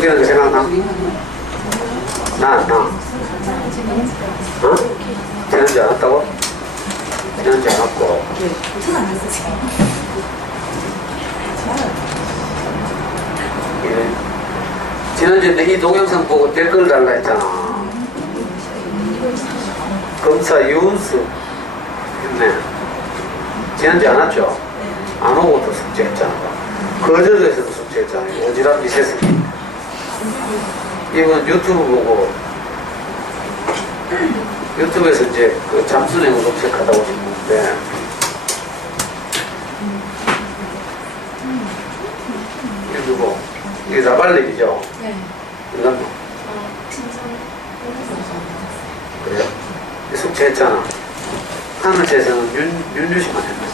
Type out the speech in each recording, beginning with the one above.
어떻게 하는 거 생각나? 나. 어? 지난주에 안 왔다고? 지난주에 안 왔고. 지난주에 이 동영상 보고 댓글 달라 했잖아. 검사 이운수 했네. 지난주에 안 왔죠? 안 오고 또 숙제했잖아. 거절에서도 숙제했잖아. 오지랖 미세스기. 이건 유튜브 보고 유튜브에서 이제 그 잠수냉을 검색하다 오셨는데 이게 누구? 이게 나발릭이죠? 네. 이건 뭐? 그래요? 숙제했잖아. 하늘채에서는 윤주씨만 했네.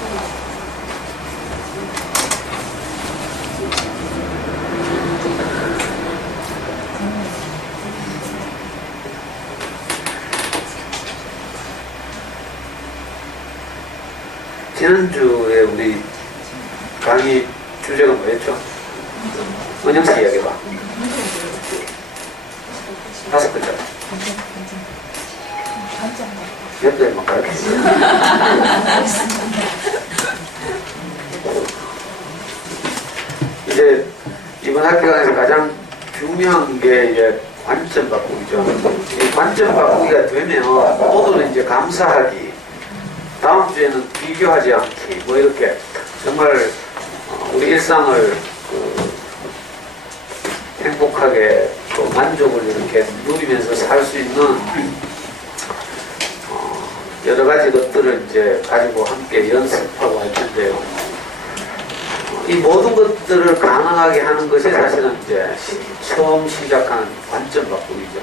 지난주에 우리 강의 주제가 뭐였죠? 은영씨 이야기해봐. 5글자. 몇 대만 가르치세요. 이제 이번 학기간에서 가장 중요한 게 이제 관점 바꾸기죠. 이 관점 바꾸기가 되면 오늘은 이제 감사하기, 다음 주에는 비교하지 않기, 뭐 이렇게 정말 우리 일상을 행복하게 또 만족을 이렇게 누리면서 살 수 있는 여러 가지 것들을 이제 가지고 함께 연습하고 할 텐데요. 이 모든 것들을 가능하게 하는 것이 사실은 이제 처음 시작하는 관점 바꾸기죠.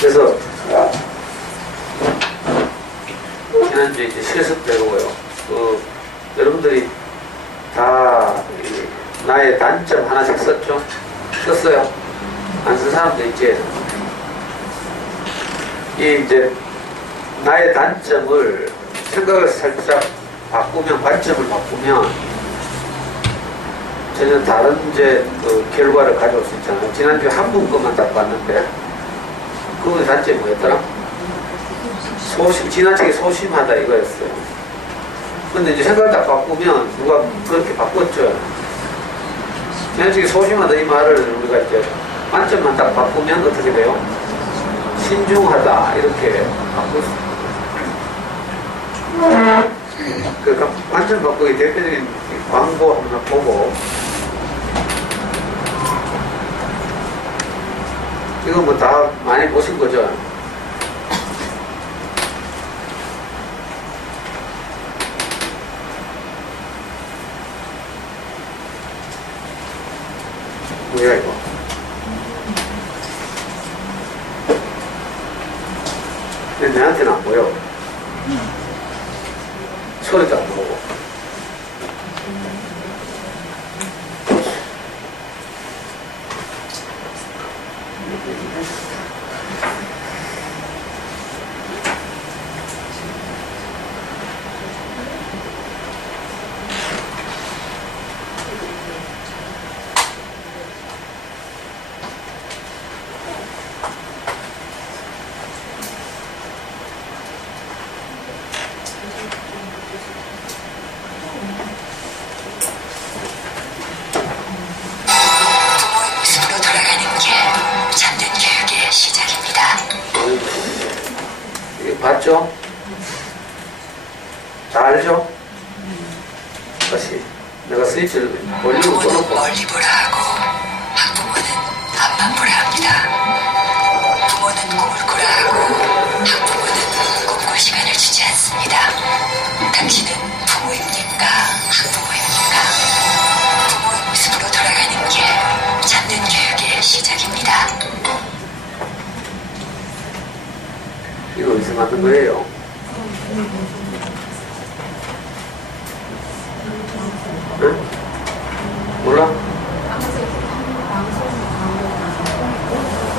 그래서 지난주에 이제 실습되고요. 여러분들이 다 나의 단점 하나씩 썼죠? 썼어요? 안 쓴 사람도 있지. 이제 나의 단점을 생각을 살짝 바꾸면, 관점을 바꾸면 전혀 다른 이제 결과를 가져올 수 있잖아요. 지난주에 한 분 것만 딱 봤는데 그분의 단점이 뭐였더라? 지나치게 소심하다 이거였어요. 근데 이제 생각을 딱 바꾸면 누가 그렇게 바꿨죠. 지나치게 소심하다 이 말을 우리가 이제 관점만 딱 바꾸면 어떻게 돼요? 신중하다 이렇게 바꿀 수 있어요. 그러니까 관점 바꾸기 대표적인 광고 한번 보고, 이거 뭐 다 많이 보신 거죠? 뭐야 이거? 근데 내한테는 안 보여. 소리도 안 나오고. 봤죠? 다 알죠? 다시 내가 스위치를 볼륨을 꺼놓고 멀리 보라 하고 학부모는 앞만 보라 합니다. 부모는 꿈을 꾸라 하고 학부모는 꿈꿀 시간을 주지 않습니다. 당신은 부모입니까? 학부모입니까? 부모의 모습으로 돌아가는 길, 찾는 교육의 시작입니다. 이거 어디서 만든 거예요? 응? 몰라?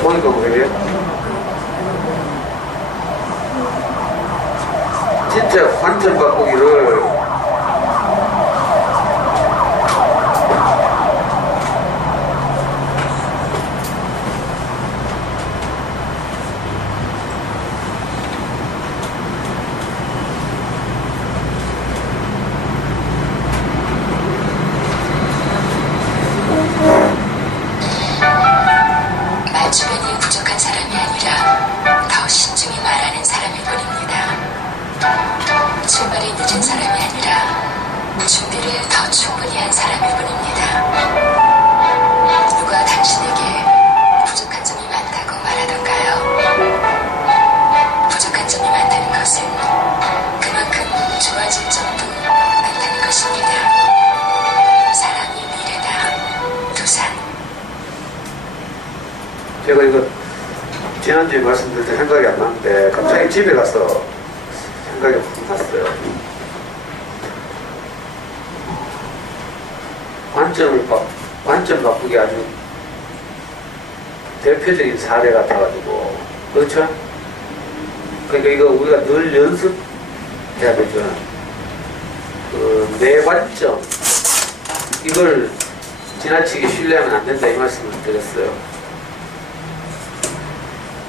보니까 그래요? 진짜 관점 바꾸기를 출발이 늦은 사람이 아니라 준비를 더 충분히 한 사람일 뿐입니다. 누가 당신에게 부족한 점이 많다고 말하던가요? 부족한 점이 많다는 것은 그만큼 좋아질 점도 많다는 것입니다. 사랑이 미래다. 두산. 제가 이거 지난주에 말씀드릴 때 생각이 안 나는데 갑자기 집에 가서 생각이 확 났어요. 관점 바꾸기 아주 대표적인 사례 같아가지고, 그렇죠? 그러니까 이거 우리가 늘 연습해야 되죠. 내 관점, 이걸 지나치게 신뢰하면 안 된다, 이 말씀을 드렸어요.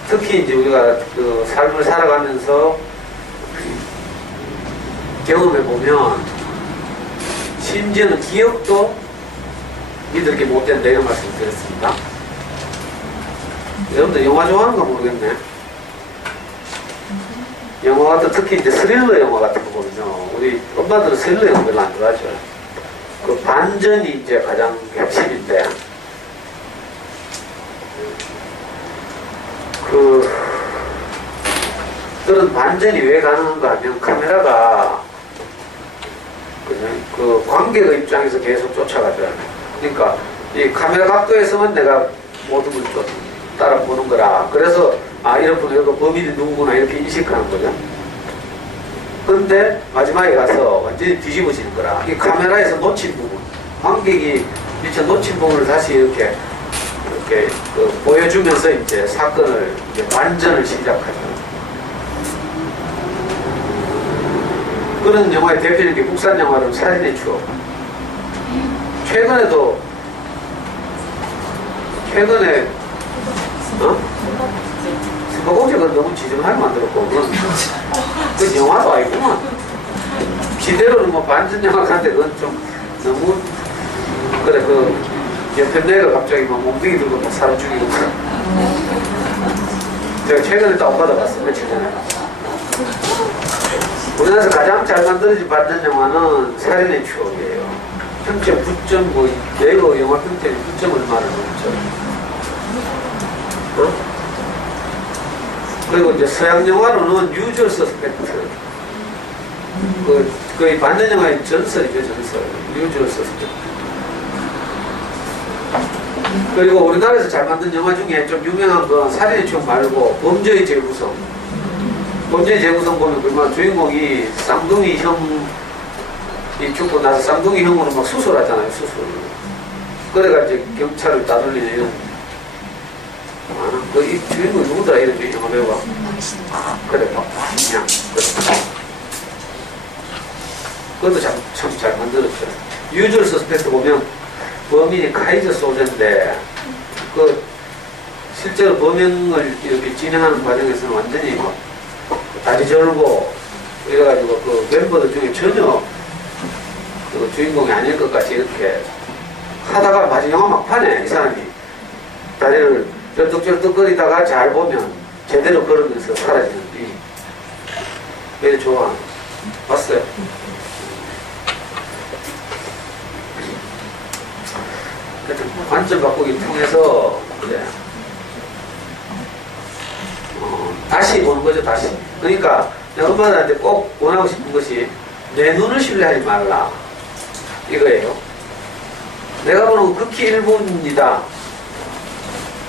특히 이제 우리가 그 삶을 살아가면서 경험해 보면, 심지어는 기억도 믿을 게 못 된다, 이런 말씀을 드렸습니다. 여러분들 영화 좋아하는가 모르겠네. 영화 같은, 특히 이제 스릴러 영화 같은 거 보면요, 우리 엄마들은 스릴러 영화 별로 안 좋아하죠. 그 반전이 이제 가장 핵심인데, 그런 반전이 왜 가능한가 하면 카메라가 그 관객의 입장에서 계속 쫓아가죠. 그러니까 이 카메라 각도에서만 내가 모든 걸 따라 보는 거라. 그래서 이렇구나, 이거 범인이 누구구나 이렇게 인식하는 거죠. 근데 마지막에 가서 완전히 뒤집어지는 거라. 이 카메라에서 놓친 부분, 관객이 미처 놓친 부분을 다시 이렇게 보여주면서 이제 사건을 이제 반전을 시작하죠. 그런 영화의 대표적인 게 국산 영화로 살인의 추억. 최근에 스포곡제가 너무 지저분하게 만들었고, 그건 영화도 아니구만. 지대로는 뭐 반전 영화 같은데 그건 좀 너무, 그래, 옆에 내가 갑자기 막 몸뚱이 들고 막 사람 죽이고. 제가 최근에 다운받아 봤어요, 며칠 전에. 우리나라에서 가장 잘 만들어진 반전 영화는 살인의 추억이에요. 평점 9.5, 네이버 영화 평점이 9점 얼마를 넘죠. 그리고 이제 서양 영화로는 유저 서스펙트. 거의 반전 영화의 전설이죠, 전설. 유저 서스펙트. 그리고 우리나라에서 잘 만든 영화 중에 좀 유명한 건 살인의 추억 말고 범죄의 재구성. 범죄의 재구성 보면 그만 주인공이 쌍둥이 형이 죽고 나서 쌍둥이 형으로 막 수술하잖아요, 수술. 그래가 이제 경찰을 따돌리는 이런. 이 주인공이 누구더라, 이런 영화 배우가. 그래, 그냥. 그것도 참 잘 만들었죠. 유저 서스펙트 보면 범인이 카이저 소재인데, 실제로 범행을 이렇게 진행하는 과정에서는 완전히 막 다리 절고, 이래가지고 그 멤버들 중에 전혀 그 주인공이 아닐 것 같이 이렇게 하다가 마지막 영화 막판에 이 사람이 다리를 쩔뚝쩔뚝거리다가 잘 보면 제대로 걸으면서 사라지는 이. 왜 좋아? 봤어요? 하여튼 관점 바꾸기 통해서 그래. 다시 보는 거죠, 다시. 그러니까 내가 엄마들한테 꼭 원하고 싶은 것이 내 눈을 신뢰하지 말라, 이거예요. 내가 보는 건 극히 일부입니다.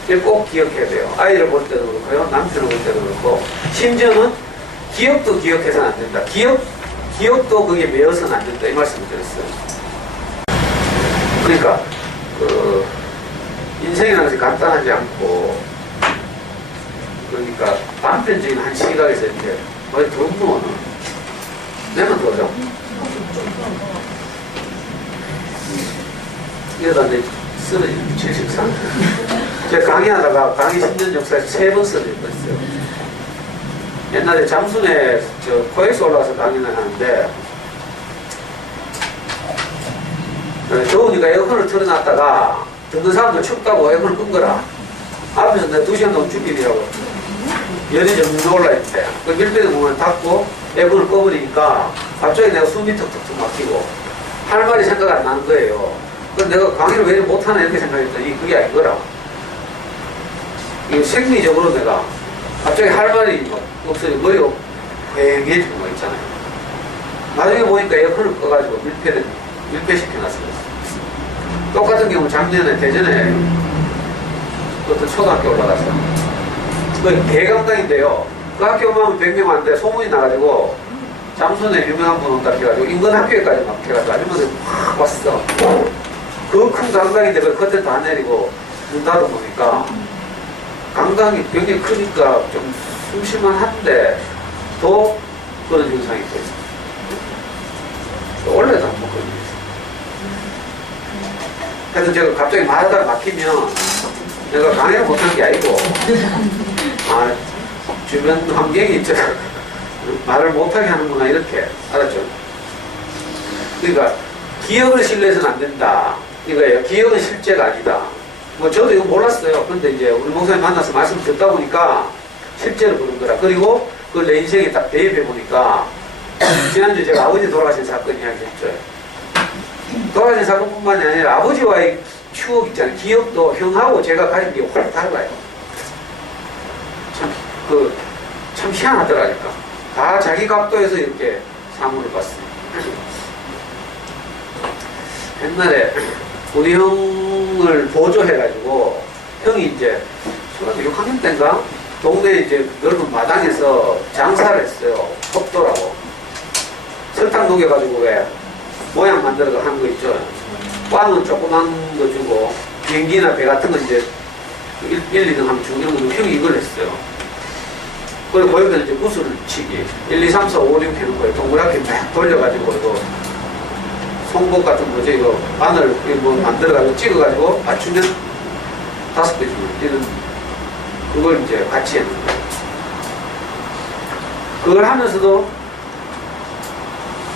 이걸 꼭 기억해야 돼요. 아이를 볼 때도 그렇고요, 남편을 볼 때도 그렇고, 심지어는 기억도 기억해서는 안 된다. 기억도 그게 매여서는 안 된다, 이 말씀을 드렸어요. 그러니까 인생이라는 것이 간단하지 않고, 그러니까 단편적인 한 시각에서 이렇게 거의 덤노는 내면 더죠. 이러다 내 쓰러지는 73. 제가 강의하다가 강의 10년 역사에서 3번 쓰러질 뻔했어요. 옛날에 장순에 코엑스 올라가서 강의를 하는데, 더우니까 에어컨을 틀어놨다가 듣는 사람들 춥다고 에어컨을 끈 거라. 앞에서 내가 2시간 동안 죽기라고 열이 좀 올라있대. 그 밀배드 공간을 닫고 에어컨을 꺼버리니까 갑자기 내가 숨이 턱턱턱 막히고 할 말이 생각 안 나는 거예요. 그래서 내가 강의를 왜 이렇게 못하나 이렇게 생각했더니 그게 아니더라. 이게 생리적으로 내가 갑자기 할 말이 막 없어지고 머리가 휑해지고 막 있잖아요. 나중에 보니까 에어컨을 꺼가지고 밀폐시켜놨어요. 똑같은 경우 작년에 대전에 어떤 초등학교 올라갔어요. 그 대강당인데요. 그 학교 오면 100명 왔는데 소문이 나가지고 잠순에 유명한 분 온다 해가지고 인근 학교에까지 막 해가지고 아주머니 확 왔어. 그 큰 강당인데 그 커튼 다 내리고 문 닫아보니까 강당이 굉장히 크니까 좀 숨쉴만 한데 더 그런 현상이 있어요. 원래도 안 먹거든요. 그래서 제가 갑자기 말하다가 막히면 내가 강의를 못한 게 아니고 주변 환경이 제가 말을 못하게 하는구나 이렇게 알았죠. 그러니까 기억을 신뢰해서는 안 된다 이거예요. 기억은 실제가 아니다. 뭐 저도 이거 몰랐어요. 근데 이제 우리 목사님 만나서 말씀 듣다 보니까 실제로 그런 거라. 그리고 그걸 내 인생에 딱 대입해 보니까 지난주에 제가 아버지 돌아가신 사건 이야기했죠. 돌아가신 사건뿐만이 아니라 아버지와의 추억 있잖아요. 기억도 형하고 제가 가진 게 확 달라요. 참 희한하더라니까. 다 자기 각도에서 이렇게 사물을 봤어요. 옛날에 우리 형을 보조해가지고 형이 이제 초등학교 6학년 때인가 동네 이제 넓은 마당에서 장사를 했어요. 컵도라고 설탕 녹여가지고 왜 모양 만들어서 한 거 있죠. 빵은 조그만 거 주고 비행기나 배 같은 거 이제 1, 2등 하면 주는 거 형이 이걸 했어요. 그리고 거기서 이제 구슬을 치기 1, 2, 3, 4, 5, 6 해는 거예요. 동그랗게 막 돌려가지고 이거 송곳 같은 거죠. 이거 바늘 뭐 만들어가지고 찍어가지고 맞추면 5배 주는 이런 그걸 이제 같이 했는데 그걸 하면서도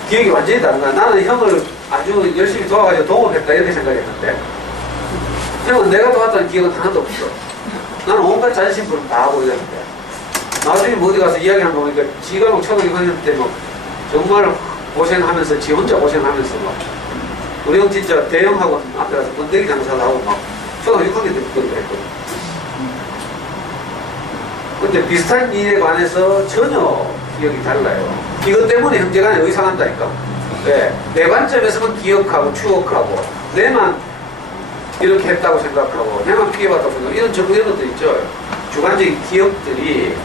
기억이 완전히 다른 거야. 나는 형을 아주 열심히 도와가지고 동업했다 이렇게 생각했는데 형은 내가 도왔다는 기억은 하나도 없어. 나는 온갖 자존심부름 다 하고 이랬는데 나중에 뭐 어디 가서 이야기하는 거 보니까 지가 막 초등학교 6학년 때 막 정말 고생하면서 지 혼자 고생하면서 막 우리 형 진짜 대형학원 앞에 가서 번데기 장사도 하고 막 초등학교 6학년 때 그런 거 했거든. 근데 비슷한 일에 관해서 전혀 기억이 달라요. 이것 때문에 형제간에 의상한다니까. 네. 내 관점에서만 기억하고 추억하고 내만 이렇게 했다고 생각하고 내만 피해봤다고 생각하고 이런 것들 있죠. 주관적인 기억들이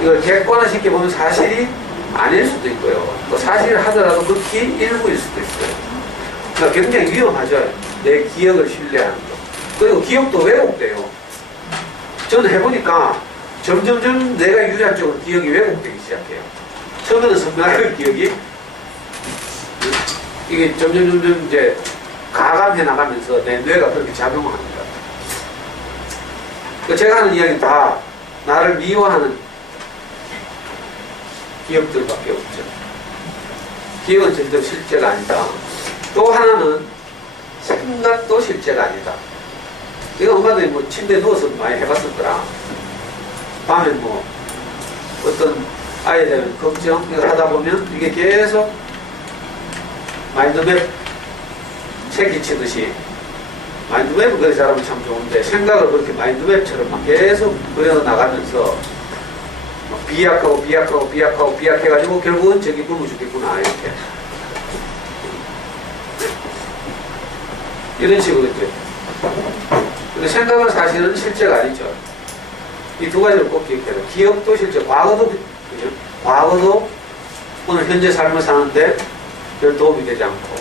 이걸 객관화시켜보면 사실이 아닐 수도 있고요. 또 사실을 하더라도 극히 일부일 수도 있어요. 그러니까 굉장히 위험하죠. 내 기억을 신뢰하는 거. 그리고 기억도 왜곡돼요. 저는 해보니까 점점점 내가 유리한 쪽으로 기억이 왜곡되기 시작해요. 처음에는 선명한 기억이 이게 점점 이제 가감해 나가면서 내 뇌가 그렇게 작용을 합니다. 그러니까 제가 하는 이야기는 다 나를 미워하는 기억들밖에 없죠. 기억은 절대 실제가 아니다. 또 하나는 생각도 실제가 아니다. 이거 엄마들이 뭐 침대에 누워서 많이 해봤을 거라. 밤에 뭐 어떤 아이에 대한 걱정 이거 하다 보면 이게 계속 마인드맵 책이치듯이 마인드맵을 그렇게 잘하면 참 좋은데 생각을 그렇게 마인드맵처럼 막 계속 그려 나가면서 비약해가지고 결국은 저기 굶어 죽겠구나 이렇게 이런 식으로 이제. 근데 생각은 사실은 실제가 아니죠. 이 두 가지를 꼭 기억해야 돼요. 기억도 실제, 과거도 그죠? 과거도 오늘 현재 삶을 사는데 별 도움이 되지 않고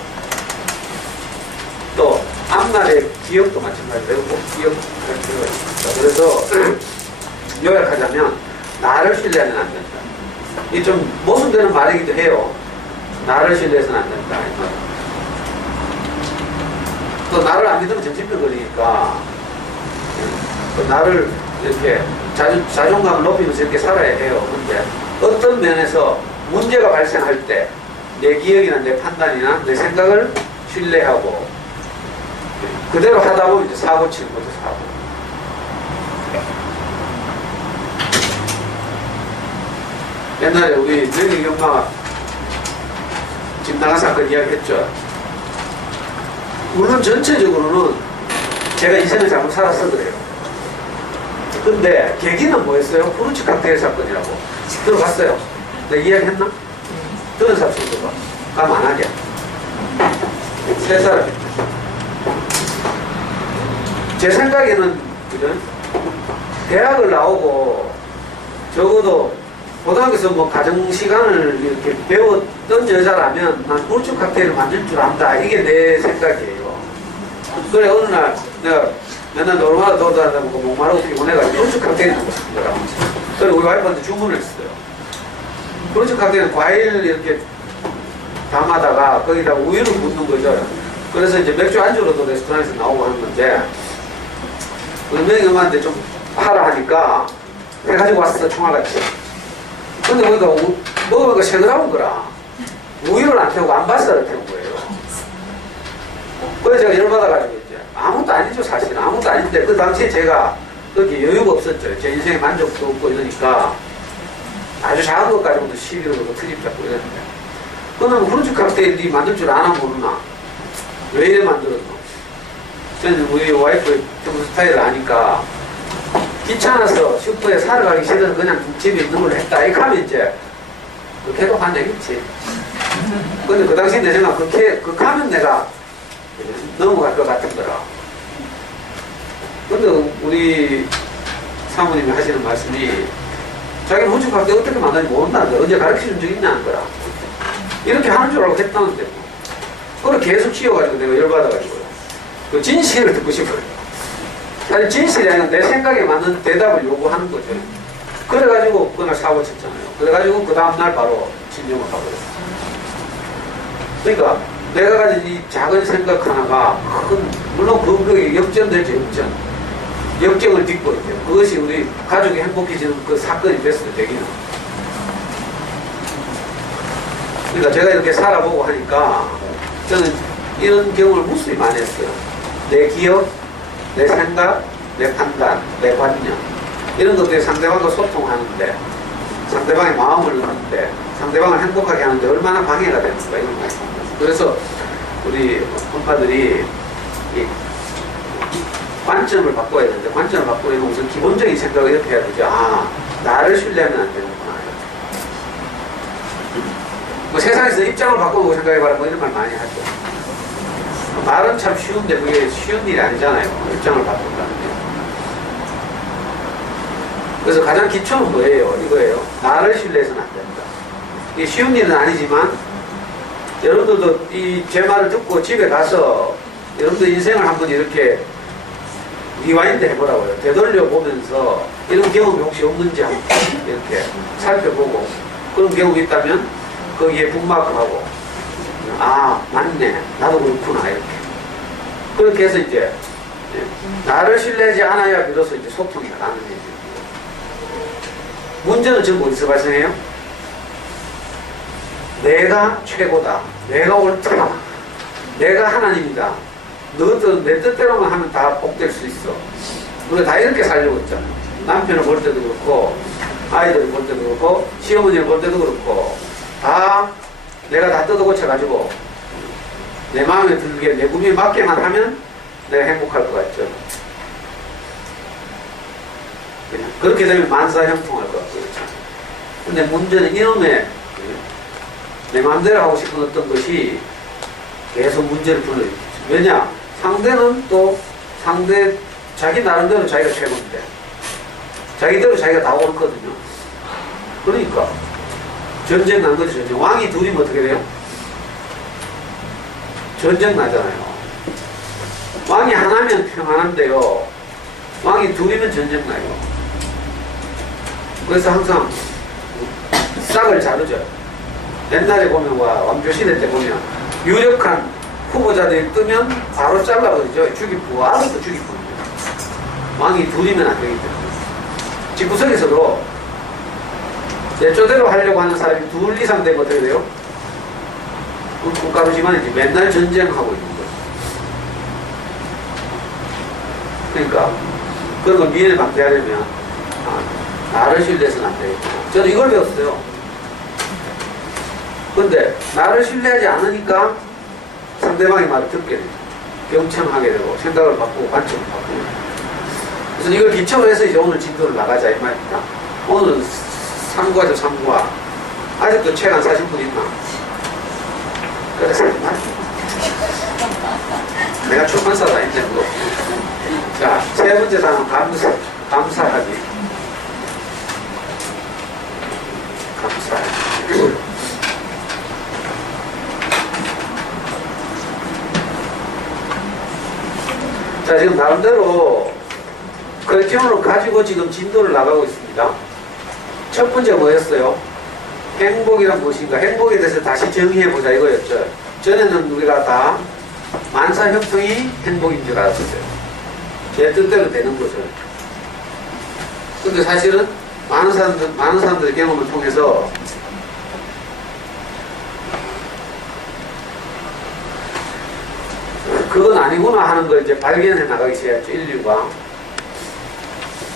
또 앞날의 기억도 마찬가지로 꼭 기억할 필요가 있습니다. 그래서 요약하자면 나를 신뢰하면 안 된다. 이게 좀 모순되는 말이기도 해요. 나를 신뢰해서는 안 된다. 또 나를 안 믿으면 정신병 걸리니까 또 나를 이렇게 자존감을 높이면서 이렇게 살아야 해요. 근데 어떤 면에서 문제가 발생할 때 내 기억이나 내 판단이나 내 생각을 신뢰하고 그대로 하다 보면 이제 사고 치는 거죠. 사고. 옛날에 우리 명희 엄마가 집 나간 사건 이야기했죠. 물론 전체적으로는 제가 인생을 잘못 살았어 그래요. 근데 계기는 뭐였어요? 후르츠 칵테일 사건이라고 들어봤어요? 내가 이야기했나? 들은 사람 손들어봐. 감 안 하게. 세 사람. 제 생각에는 그죠? 대학을 나오고 적어도 고등학교에서 뭐 가정 시간을 이렇게 배웠던 여자라면 난 후르츠 칵테일을 만들 줄 안다. 이게 내 생각이에요. 그래 어느 날 내가 맨날 놀마다 돌아다니고 목마르고 피곤해가지고 후르츠 칵테일을 먹고 싶더라고. 그래 우리 와이프한테 주문을 했어요. 후르츠 칵테일은 과일 이렇게 담아다가 거기다가 우유를 붓는 거죠. 그래서 이제 맥주 안주로도 레스토랑에서 나오고 하는 건데 은명이 엄마한테 좀 하라 하니까 해가지고 왔어 총알같이. 근데 거기다 먹으니까 새그라운 거라. 우유를 안 태우고 안바사를 태운 거예요. 그래서 제가 열받아가지고 이제 아무것도 아니죠 사실은. 아무것도 아닌데 그 당시에 제가 거기 여유가 없었죠. 제 인생에 만족도 없고 이러니까 아주 작은 것 가지고도 시비를 걸고 트집 잡고 이랬는데 그러면 후르츠 칵테일이 만들 줄 아나 모르나? 왜 이래 만들었노? 저는 우리 와이프의 평소 스타일을 아니까 귀찮아서 슈퍼에 사러 가기 싫어서 그냥 집에 있는 걸로 했다. 이렇게 하면 이제 그렇게 해도 반대겠지. 근데 그 당시 내 생각 그렇게 하면 내가 넘어갈 것 같은 거라. 근데 우리 사모님이 하시는 말씀이 자기는 후추 칵테일 어떻게 만드는지 모른다는 거야. 언제 가르쳐준 적 있냐는 거라. 이렇게 하는 줄 알고 했다는데 뭐. 그걸 계속 치워가지고 내가 열받아가지고요. 그 진실을 듣고 싶어요. 사실 진실이 아니라 내 생각에 맞는 대답을 요구하는 거죠. 그래가지고 그날 사고 쳤잖아요. 그래가지고 그 다음날 바로 진정을 가버렸어요. 그러니까 내가 가진 이 작은 생각 하나가 큰, 물론 그게 역전되죠, 역전. 역경을 딛고 있죠. 그것이 우리 가족이 행복해지는 그 사건이 됐어요, 되기는. 그러니까 제가 이렇게 살아보고 하니까 저는 이런 경험을 무수히 많이 했어요. 내 기억, 내 생각, 내 판단, 내 관념 이런 것들이 상대방과 소통하는데 상대방의 마음을 얻는데 상대방을 행복하게 하는데 얼마나 방해가 되는가 이런 거. 그래서 우리 엄마들이 이 관점을 바꿔야 되는데 관점을 바꾸려면 우선 기본적인 생각을 이렇게 해야 되죠. 아, 나를 신뢰하면 안 되는구나. 뭐 세상에서 입장을 바꿔보고 생각해봐라 뭐 이런 말 많이 하죠. 말은 참 쉬운데 그게 쉬운 일이 아니잖아요. 입장을 바꾼다는 게. 그래서 가장 기초는 뭐예요? 이거예요. 나를 신뢰해서는 안 된다. 이게 쉬운 일은 아니지만 여러분들도 이 제 말을 듣고 집에 가서 여러분들 인생을 한번 이렇게 리와인드 해보라고요. 되돌려 보면서 이런 경험이 혹시 없는지 한번 이렇게 살펴보고 그런 경험이 있다면 거기에 북마크하고 아 맞네 나도 그렇구나 이렇게 그렇게 해서 이제 나를 신뢰하지 않아야 비로소 이제 소통이 가능해지고 문제는 지금 어디서 발생해요? 내가 최고다 내가 옳다 내가 하나님이다 너도 내 뜻대로만 하면 다 복될 수 있어 우리가 다 이렇게 살려고 했잖아. 남편을 볼 때도 그렇고 아이들을 볼 때도 그렇고 시어머니를 볼 때도 그렇고 다 내가 다 뜯어고쳐가지고 내 마음에 들게 내 구미에 맞게만 하면 내가 행복할 것 같죠. 그냥 그렇게 되면 만사형통할 것 같고 그렇잖아요. 근데 문제는 이놈의 내 마음대로 하고 싶은 어떤 것이 계속 문제를 불러요. 왜냐? 상대는 또 상대 자기 나름대로 자기가 최고인데 자기대로 자기가 다 옳거든요. 그러니까 전쟁 난 거지. 전쟁. 왕이 둘이면 어떻게 돼요? 전쟁 나잖아요. 왕이 하나면 평안한데요. 왕이 둘이면 전쟁 나요. 그래서 항상 싹을 자르죠. 옛날에 보면 왕조시대 때 보면 유력한 후보자들이 뜨면 바로 잘라버리죠. 죽이고 아무도 죽이고 왕이 둘이면 안 되기 때문에 집구석에서도 내 쪼대로 하려고 하는 사람이 둘 이상 되면 어떻게 돼요? 국가로지만 이제 맨날 전쟁하고 있는 거죠. 그러니까 그런 걸 미래에 방지하려면 나를 신뢰해서는 안 되겠구나. 저는 이걸 배웠어요. 근데 나를 신뢰하지 않으니까 상대방의 말을 듣게 되죠. 경청하게 되고 생각을 바꾸고 관점을 바꾸고. 그래서 이걸 기초로 해서 이제 오늘 진도를 나가자 이 말입니다. 오늘은 3과죠, 3과. 아직도 책 안 사신 분 있나? 그래, 사지 마. 내가 출판사다, 이제 뭐. 자, 세 번째 단어, 감사하기. 감사하기. 자, 지금 나름대로 커리큘럼을 가지고 지금 진도를 나가고 있습니다. 첫 번째 뭐였어요? 행복이란 무엇인가? 행복에 대해서 다시 정의해보자 이거였죠. 전에는 우리가 다 만사형통이 행복인 줄 알았어요. 제 뜻대로 되는 거죠. 근데 사실은 많은 사람들의 경험을 통해서 그건 아니구나 하는 걸 이제 발견해 나가기 시작했죠, 인류가.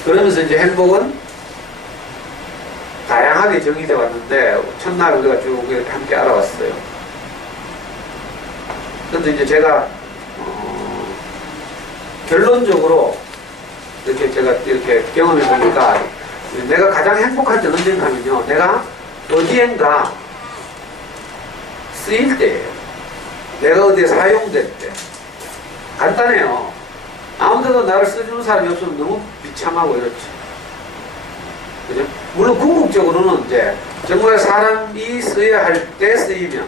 그러면서 이제 행복은 다양하게 정의되어 왔는데, 첫날 우리가 쭉 이렇게 함께 알아왔어요. 근데 이제 제가, 결론적으로 이렇게 제가 이렇게 경험해 보니까, 내가 가장 행복할 때 언젠가 하면요, 내가 어디엔가 쓰일 때예요. 내가 어디에 사용될 때. 간단해요. 아무데도 나를 써주는 사람이 없으면 너무 비참하고 이렇지. 그죠? 물론 궁극적으로는 이제 정말 사람이 써야 할 때 쓰이면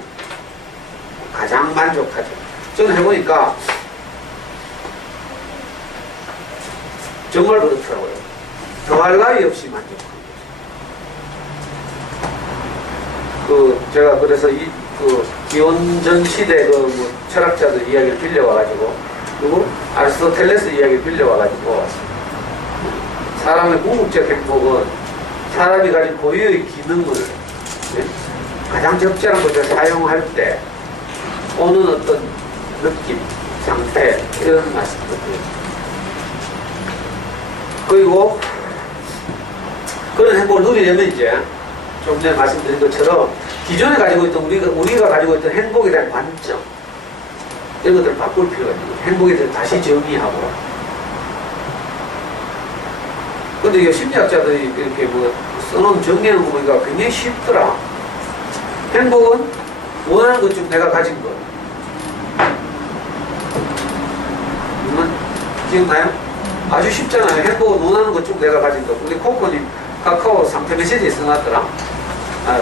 가장 만족하죠. 저는 해보니까 정말 그렇더라고요. 더할 나위 없이 만족한 거죠. 제가 그래서 기원전 시대 뭐 철학자들 이야기를 빌려와가지고, 그리고 아리스토텔레스 이야기를 빌려와가지고, 사람의 궁극적 행복은 사람이 가진 고유의 기능을 가장 적절한 곳에 사용할 때 오는 어떤 느낌, 상태, 이런 말씀이거든요. 그리고 그런 행복을 누리려면 이제 좀 전에 말씀드린 것처럼 기존에 가지고 있던 우리가 가지고 있던 행복에 대한 관점, 이런 것들을 바꿀 필요가 있는 거예요. 행복에 대해서 다시 정의하고. 근데 이 심리학자들이 이렇게 뭐 써놓은 정리하는 거 보니까 굉장히 쉽더라. 행복은 원하는 것 중 내가 가진 것. 기억나요? 아주 쉽잖아요. 행복은 원하는 것 중 내가 가진 것. 우리 코코님 카카오 상태 메시지에 써놨더라.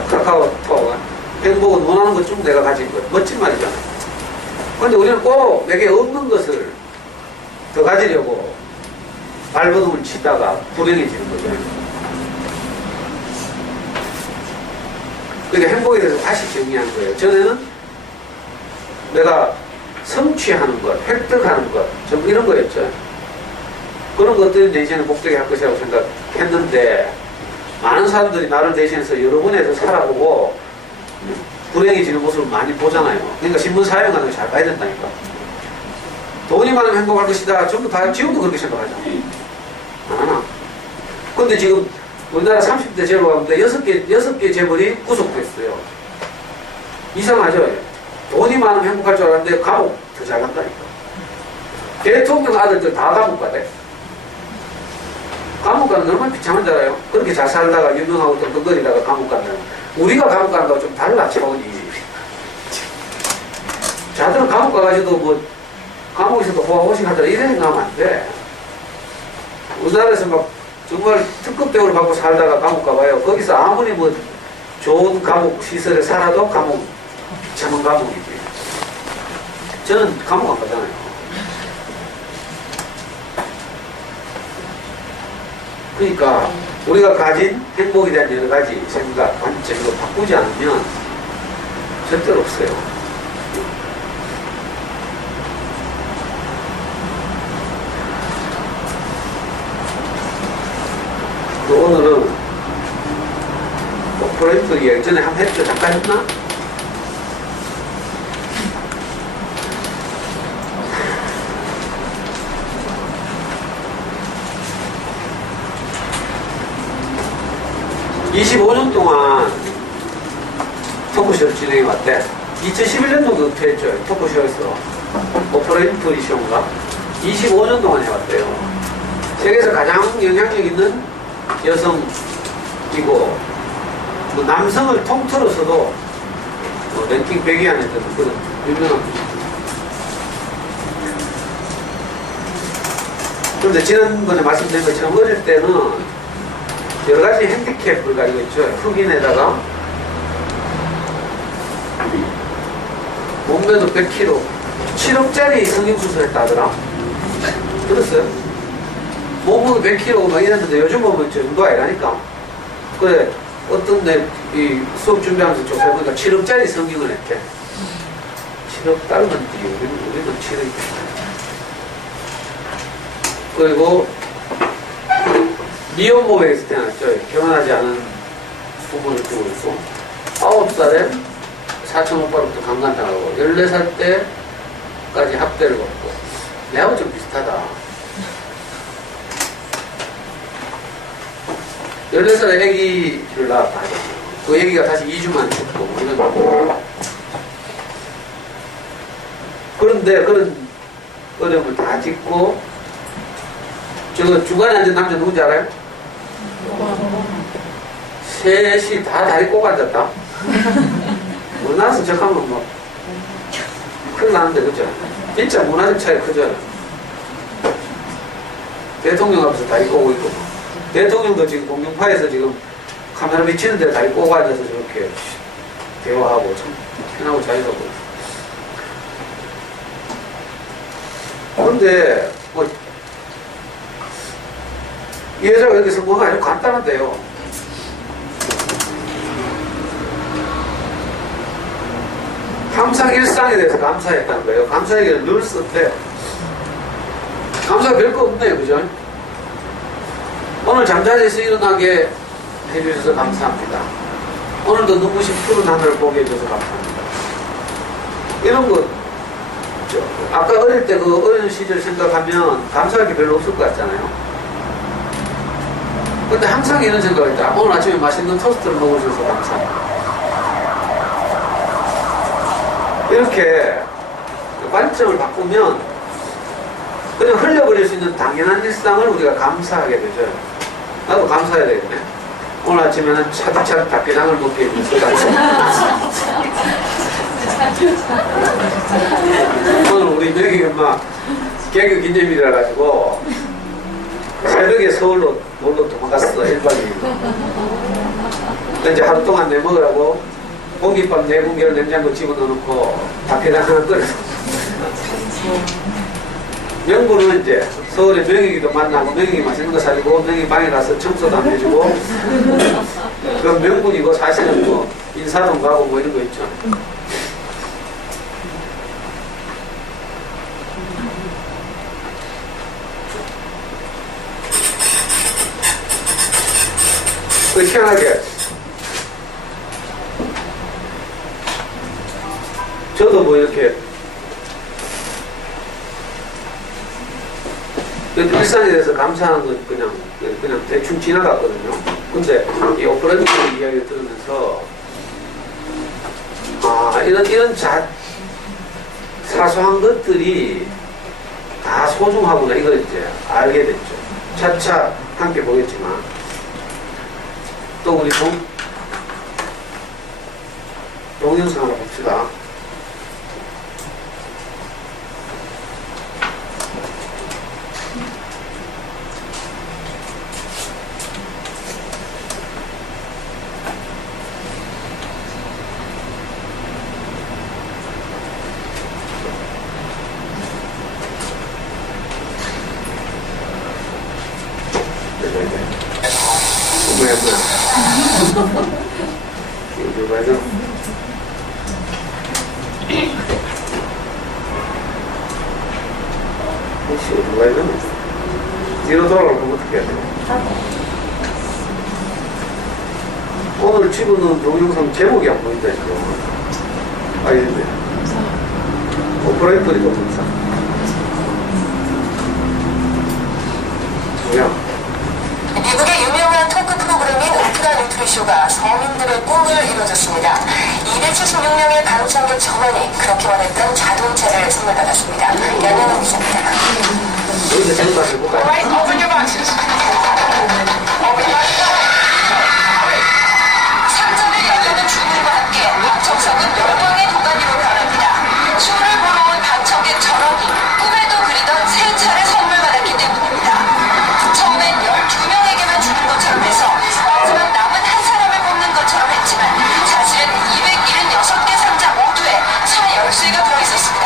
카카오톡. 행복은 원하는 것 중 내가 가진 것. 멋진 말이잖아요. 근데 우리는 꼭 내게 없는 것을 더 가지려고 발버둥을 치다가 불행해지는 거죠. 그러니까 행복에 대해서 다시 정의하는 거예요. 전에는 내가 성취하는 것, 획득하는 것, 좀 이런 거였죠. 그런 것들이 내 인생을 복되게 할 것이라고 생각했는데, 많은 사람들이 나를 대신해서 여러 번에서 살아보고 불행해지는 모습을 많이 보잖아요. 그러니까 신문 사회가는 걸 잘 봐야 된다니까. 돈이 많으면 행복할 것이다. 전부 다 지금도 그렇게 생각하잖아. 안 하나. 근데 지금 우리나라 30대 재벌 가운데 6개 재벌이 구속됐어요. 이상하죠? 돈이 많으면 행복할 줄 알았는데 감옥 더 잘 간다니까. 대통령 아들들 다 감옥 가대. 감옥 가는 건 얼마나 비참한 줄 알아요? 그렇게 잘 살다가 유명하고 덩덩거리다가 감옥 간다는. 우리가 감옥 가는 거하고 좀 달라, 차원이. 자들은 감옥 가가지고 뭐 감옥에서도 호화호식 하더라 이래 생각하면 안 돼. 우리나라에서 막 정말 특급 대우를 받고 살다가 감옥 가봐요. 거기서 아무리 뭐 좋은 감옥 시설에 살아도 감옥, 비참한 감옥이지. 저는 감옥 안 가잖아요. 그러니까 우리가 가진 행복에 대한 여러 가지 생각, 관점, 이거 바꾸지 않으면 절대로 없어요. 오늘은 프로젝트 이야기 전에 한번 했죠? 잠깐 했나? (25년) 동안 토크쇼를 진행해 왔대. 2011년도도 은퇴했죠. 토크쇼에서. 오퍼레이터리쇼인가? 25년 동안 해왔대요. 세계에서 가장 영향력 있는 여성이고, 뭐 남성을 통틀어서도 랭킹 100위 안에 드는 그런 유명한 분이죠. 그런데 지난번에 말씀드린 것처럼 어릴 때는 여러 가지 핸디캡을 가지고 있죠. 흑인에다가 몸매도 100kg, 7억짜리 성형수술 했다 하더라. 들었어요? 몸무게 100kg 막 이랬는데 요즘 보면 저 정도 아니라니까. 그래, 어떤 내 이 수업 준비하면서 조사해보니까 7억짜리 성형을 했대. 7억 달러면 우리는 7억. 그리고 미혼모에서 태어났죠. 결혼하지 않은 부모를 두고 있고 9살에 사촌 오빠로부터 강간당하고 14살 때까지 학대를 받고 내하고 좀 비슷하다. 14살에 아기를 낳았다. 그 아기가 다시 2주만 죽고 이런 거. 그런데 그런 어려움을 다 딛고 저 중간에 앉은 남자 누군지 알아요? 셋이 다 다리 꼬고 앉았다. 우리나라에서 적하면 뭐 큰일 나는데 그죠? 진짜 문화적 차이 크죠? 대통령 앞에서 다리 꼬고 있고 대통령도 지금 공중파에서 지금 카메라 비치는 데 다리 꼬고 앉아서 저렇게 대화하고 참 편하고 자유롭고. 그런데 뭐 이 여자가 여기 성공한 아주 간단한데요. 항상 일상에 대해서 감사했다는 거예요. 감사 얘기를 늘 썼대요. 감사가 별거 없네요. 그죠? 오늘 잠자리에서 일어나게 해주셔서 감사합니다. 오늘도 눈부신 푸른 하늘을 보게 해줘서 감사합니다. 이런 거, 아까 어릴 때 그 어린 시절 생각하면 감사할 게 별로 없을 것 같잖아요. 근데 항상 이런 생각을 했다. 오늘 아침에 맛있는 토스트를 먹어주셔서 감사합니다. 이렇게 관점을 바꾸면 그냥 흘려버릴 수 있는 당연한 일상을 우리가 감사하게 되죠. 나도 감사해야 되겠네. 오늘 아침에는 차디차디 닭게장을 먹게 해줘서 감사합니다. 오늘 우리 명희 엄마 개그 기념일이라 가지고 새벽에 서울로 놀러 도망갔어. 1박 2일. 근데 이제 하루 동안 내 먹으라고 공깃밥 4공기를 냉장고 집어넣어놓고 닭게장 하나 끓여서 명부는 이제 서울에 명희기도 만나고 명희기 맛있는 거 사주고 명희 방에 가서 청소도 안 해주고 그럼 명분이고 사실은 뭐 인사동 가고 뭐 이런 거 있죠. 그 희한하게 저도 뭐 이렇게 일상에 대해서 감사하는 건 그냥 대충 지나갔거든요. 근데 이 오프라이트 이야기를 들으면서 이런 사소한 것들이 다 소중하구나 이걸 이제 알게 됐죠. 차차 함께 보겠지만 또 우리 동영상 하나 봅시다. 이거 맞아? 혹시 누가 이러면 뒤로 돌아오면 어떻게 해야 돼? 오늘 집어넣은 동영상 제목이 안 보인다 지금. 있네. 오퍼레이터리 동영상. 뭐야? 미국의 유명한 토크 프로그램인 오프라 윈프리 쇼가 서민들의 꿈을 이뤄줬습니다. 276명의 방청객 전원이 그렇게 원했던 자동차를 선물받았습니다. 양현웅 기자입니다. 여기서 정답해볼까요? Alright, open your boxes. Open your boxes. 상자를 열려는 주문과 함께 방청석은 열광의 도가니로 변합니다. 쇼를 보러 온 방청객 전원이 꿈에도 그리던 새 차를 선물받았기 때문입니다. 처음엔 12명에게만 주는 것처럼 해서 마지막 남은 한 사람을 뽑는 것처럼 했지만 사실은 276개 상자 모두에 차 열쇠가 들어있었습니다.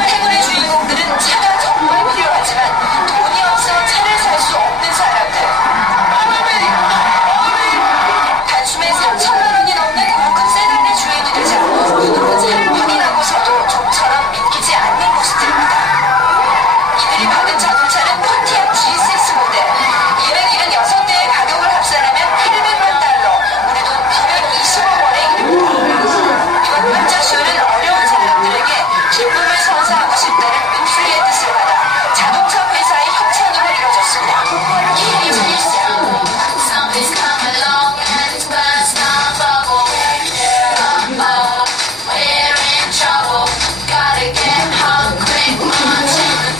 행운의 주인공들은 차가 정말 필요하지만 돈이 없어 차를 살 수 없는 사람들. 단숨에 3천만 원이 넘는 고급 세단의 주인이 되자 눈으로 차를 확인하고서도 좀처럼 믿기지 않는 모습들입니다. 이들이 받은 자동차는 폰티악 G6 모델 276대의 가격을 합산하면 800만 달러, 우리 돈 920억 원에 이릅니다. 이번 반짝쇼는 어려운 사람들에게 기쁨을 선사하고 싶다는 민플리의 뜻을 받아 자동차 회사의 협찬으로 이뤄졌습니다. Something's come along and it's gonna stop bubble. Uh-oh, we're in trouble. Gotta get home quick, munching the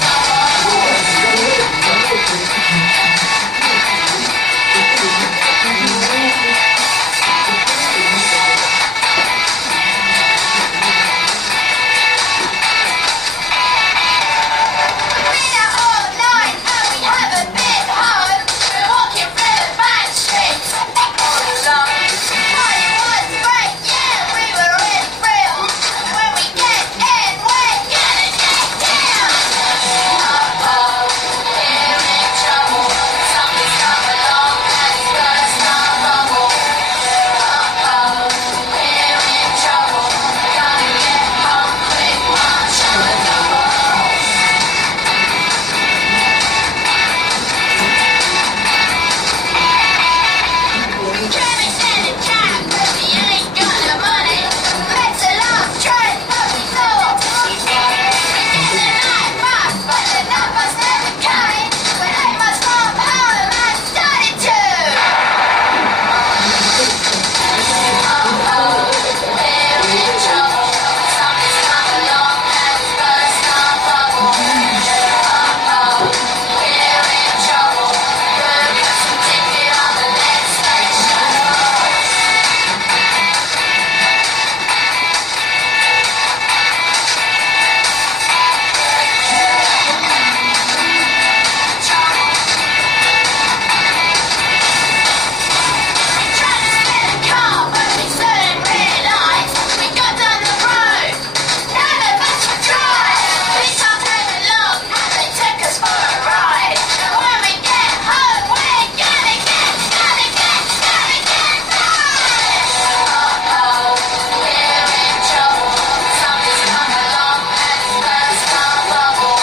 Been out all night and we haven't been home. We're walking through the back streets all alone. Party was great, yeah, we were in thrill. When we get in, we're gonna get down. Uh-oh, we're in trouble. Something's come along and it's gonna stop bubble. Uh-oh, we're in trouble. Gotta get home quick, munching the double. Trying to send a job, but we ain't got the money. Let's a lost train, but we know we get the night bus, but the numbers never came. When I must come home, I started to. Uh-oh, we're in trouble. Something's come along and it's gonna stop bubble. Uh-oh, we're in trouble. Book us a ticket on the next station. Trying to spin a car, but we soon realised we got down the road. None of us would drive. We stopped having long and they took us for a ride. And when we get home, we're gonna get Uh-oh, we're in trouble. Something's come along and it's gonna stop bubble.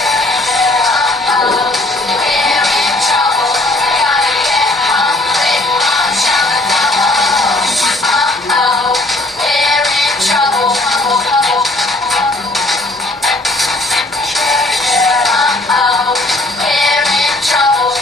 Uh-oh, we're in trouble. Gotta get home quick, munch on the double. Uh-oh, we're in trouble. Uh-oh, we're in trouble.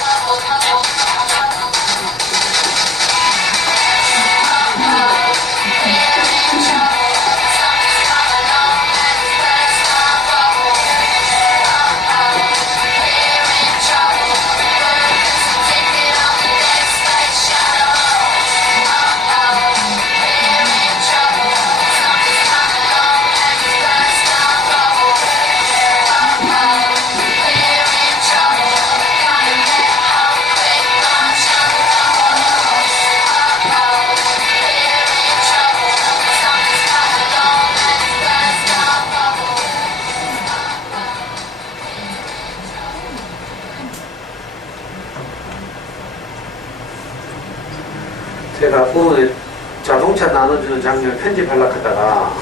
제가 보면 자동차 나눠주는 장면 편집하려고 하다가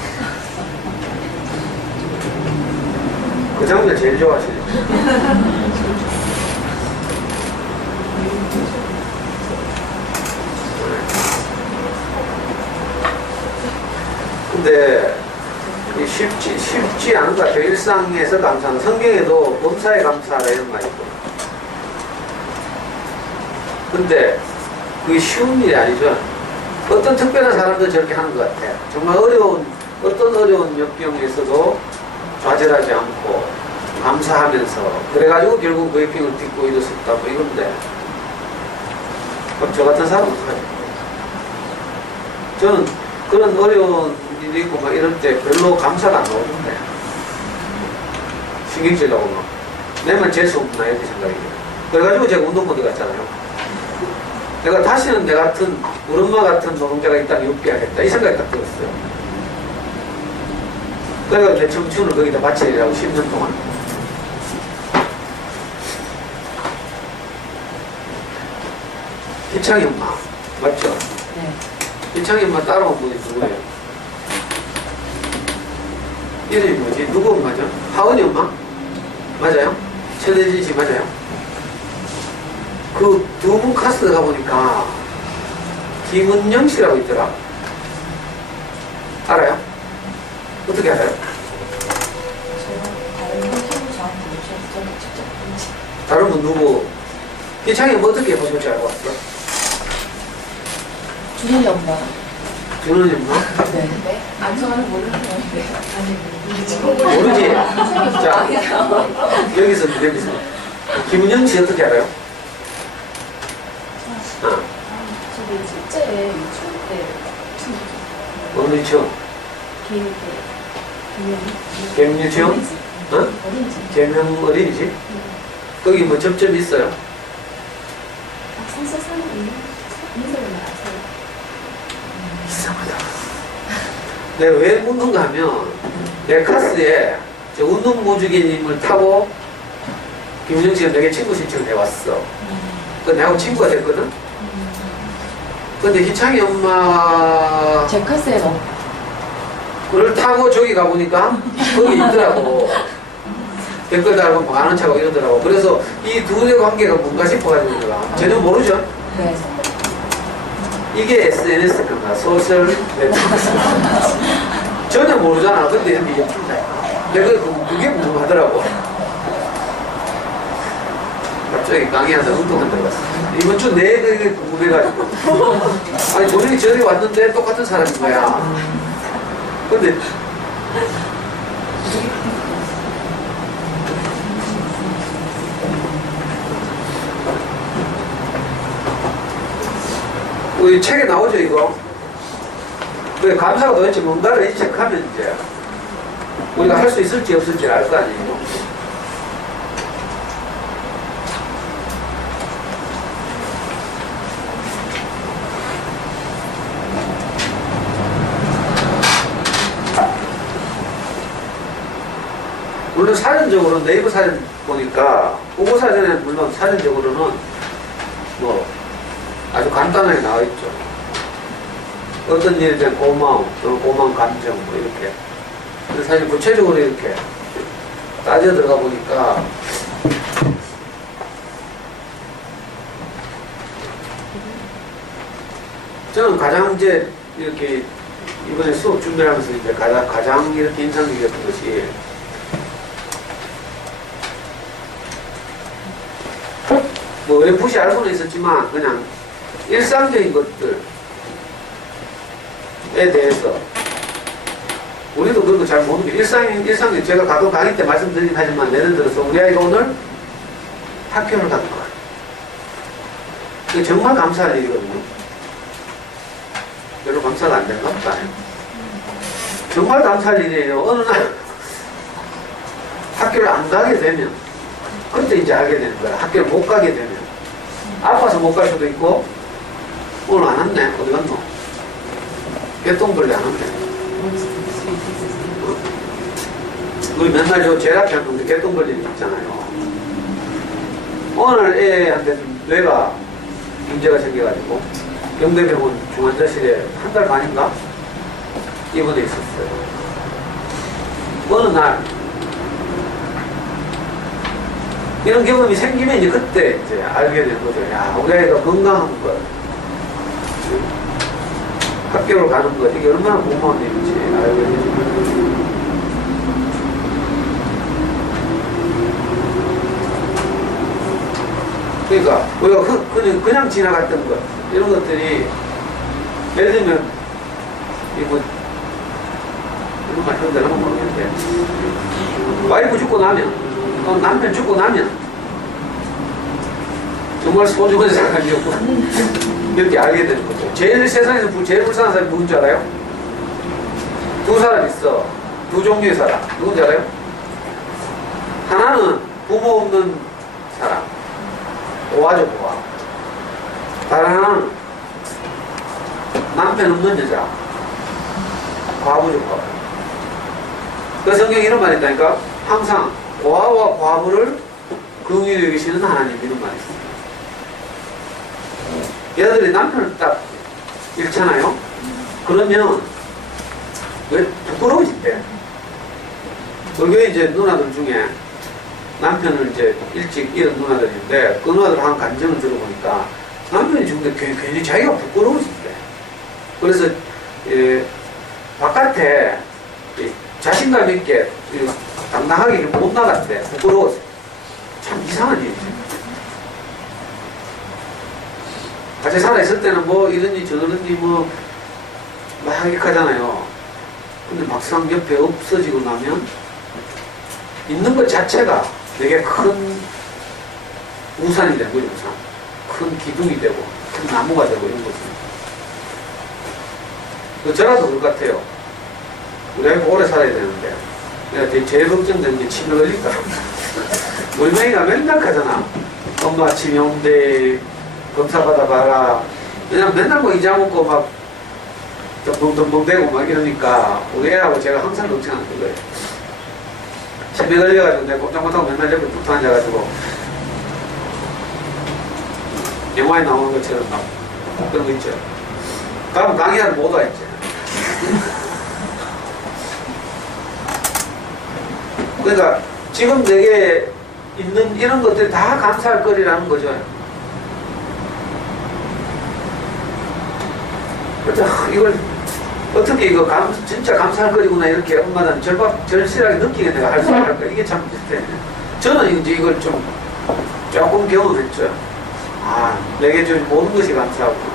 그 장면 제일 좋아하시네요. 근데 이 쉽지 않은 것 같아요. 일상에서 감사하는, 성경에도 범사에 감사하라 이런 말이 있고. 근데 그게 쉬운 일이 아니죠. 어떤 특별한 사람도 저렇게 하는 것 같아요. 정말 어떤 어려운 역경에서도 좌절하지 않고 감사하면서 그래가지고 결국 그 역경을 딛고 일어섰다 뭐 이건데 그럼 저 같은 사람은 어떡하죠? 저는 그런 어려운 일이 있고 막 이럴 때 별로 감사가 안 나오는데 신경질하고 막 내만 재수 없나 이렇게 생각이 들어요. 그래가지고 제가 운동모드 갔잖아요. 내가 다시는 내 같은 우리 엄마 같은 노동자가 있다면 육비하겠다 이 생각이 딱 들었어요. 그래서 내 청춘을 거기다 바치려고 10년 동안. 희창이 엄마 맞죠? 네. 희창이 엄마 따라온 분이 누구예요? 이름이 뭐지? 누구 엄마죠? 하은이 엄마? 맞아요? 최대진 씨 맞아요? 그 두 분 카스트 가보니까 김은영 씨라고 있더라. 알아요? 어떻게 알아요? 다른 분 누구? 희창이 뭐 어떻게 보실 줄 알고 왔어? 준현이 엄마. 준원이 엄마? 네. 네? 안 좋아하는 모르는 건데. 모르지? 자, 여기서. 김은영 씨 어떻게 알아요? 저기 축제에 추울 때 어느 유치원? 개명 유치원? 어? 어린이집. 개명 어린이집? 거기 뭐 접점이 있어요? 상서 사는 인사를 아세요? 이상하다. 내가 왜 묻는가 하면 내 카스에 저 운동보조기님을 타고 김은영 씨가 내게 친구 신청을 해왔어. 그 내하고 친구가 됐거든? 근데 희창이 엄마 제 카스에서. 그걸 타고 저기 가보니까 거기 있더라고. 댓글 달고 뭐 아는 척하고 이러더라고. 그래서 이 둘의 관계가 뭔가 싶어가지고 내가 전혀 모르죠? 네. 이게 SNS인가 소셜 네트워크 전혀 모르잖아. 근데 이렇게 예쁜다. 내가 그게 궁금하더라고. 갑자기 강의한다 운동한다고 왔어. 이번 주 내내 궁금해가지고 아니 본인이 저기 왔는데 똑같은 사람인 거야. 근데 우리 책에 나오죠 이거. 그 감사가 도대체 뭔가를 인식하면 이제 우리가 할 수 있을지 없을지 알 거 아니에요. 물론 사전적으로 네이버 사전 보니까 후보 사전에 물론 사전적으로는 뭐 아주 간단하게 나와 있죠. 어떤 일에 대한 고마움 또는 고마운 감정 뭐 이렇게. 근데 사실 구체적으로 이렇게 따져 들어가 보니까 저는 가장 이제 이렇게 이번에 수업 준비하면서 이제 가장 이렇게 인상적이었던 것이 뭐 어렴풋이 알 수는 있었지만 그냥 일상적인 것들에 대해서 우리도 그런 거 잘 모르는 게 일상적인 제가 가끔 강의 때 말씀드리긴 하지만 예를 들어서 우리 아이가 오늘 학교를 간 거야. 그게 정말 감사할 일이거든요. 별로 감사가 안 되는 것 같아요. 정말 감사할 일이에요. 어느 날 학교를 안 가게 되면 그때 이제 알게 되는 거야. 학교를 못 가게 되면 아파서 못 갈 수도 있고 오늘 안 왔네. 어디 갔노? 개똥벌레 안 왔네. 우리 맨날 저 제라피 하는데 개똥벌레 있잖아요. 오늘 애한테 뇌가 문제가 생겨가지고 경대병원 중환자실에 한 달 반인가 입원해 있었어요. 어느 날 이런 경험이 생기면 이제 그때 이제 알게 된 거죠. 야, 우리 아이가 건강한 것, 학교를 가는 것, 이게 얼마나 고마운 일인지 알게 되죠. 그러니까 우리가 그냥 지나갔던 것, 이런 것들이 예를 들면, 이거, 이런 말 해도 되나 모르겠는데, 와이프 죽고 나면, 또 남편 죽고 나면, 정말 소중한 사람이었고, 이렇게 알게 되는 거죠. 제일 세상에서 제일 불쌍한 사람이 누군지 알아요? 두 사람 있어. 두 종류의 사람. 누군지 알아요? 하나는 부모 없는 사람. 고아죠, 고아. 다른 하나는 남편 없는 여자. 과부죠, 과부. 그 성경에 이런 말이 있다니까? 항상 고아와 과부를 긍휼히 여기시는 하나님, 이런 말이 있어요. 얘들이 남편을 딱 잃잖아요? 그러면 왜 부끄러워진대? 그게 이제 누나들 중에 남편을 이제 일찍 잃은 누나들인데 그 누나들 한 간증을 들어보니까 남편이 죽는데 괜히 자기가 부끄러워진대. 그래서 바깥에 자신감 있게 당당하게 못 나갔대. 부끄러워서. 참 이상한 일이지. 같이 살아있을 때는 뭐 이런지 저런지 뭐 막 이렇게 하잖아요. 근데 막상 옆에 없어지고 나면 있는 것 자체가 되게 큰 우산이 되고, 우산. 큰 기둥이 되고, 큰 나무가 되고 이런 거지. 저라도 그럴 것 같아요. 우리가 오래 살아야 되는데 내가 제일 걱정되는 게 치매 걸릴까. 우리 맹이가 맨날 가잖아. 엄마 치매 온대, 검사 받아봐라. 그냥 맨날 뭐 이자 먹고 막 덩덩덩대고 막 이러니까 우리 애하고 제가 항상 걱정하는 거예요. 치매 걸려가지고 내가 꼼짝못하고 맨날 옆에 붙어 앉아가지고 영화에 나오는 것처럼 막 그런 거 있죠. 다음 강의하러 못 와 있죠. 그러니까 지금 내게 있는 이런 것들이 다 감사할 거리라는 거죠. 그래서 이걸 어떻게 이거 진짜 감사할 거리구나 이렇게 엄마는 절실하게 느끼게 내가 할 수 있을까. 이게 참 비슷해. 저는 이제 이걸 조금 경험했죠. 아, 내게 준 모든 것이 감사하구나.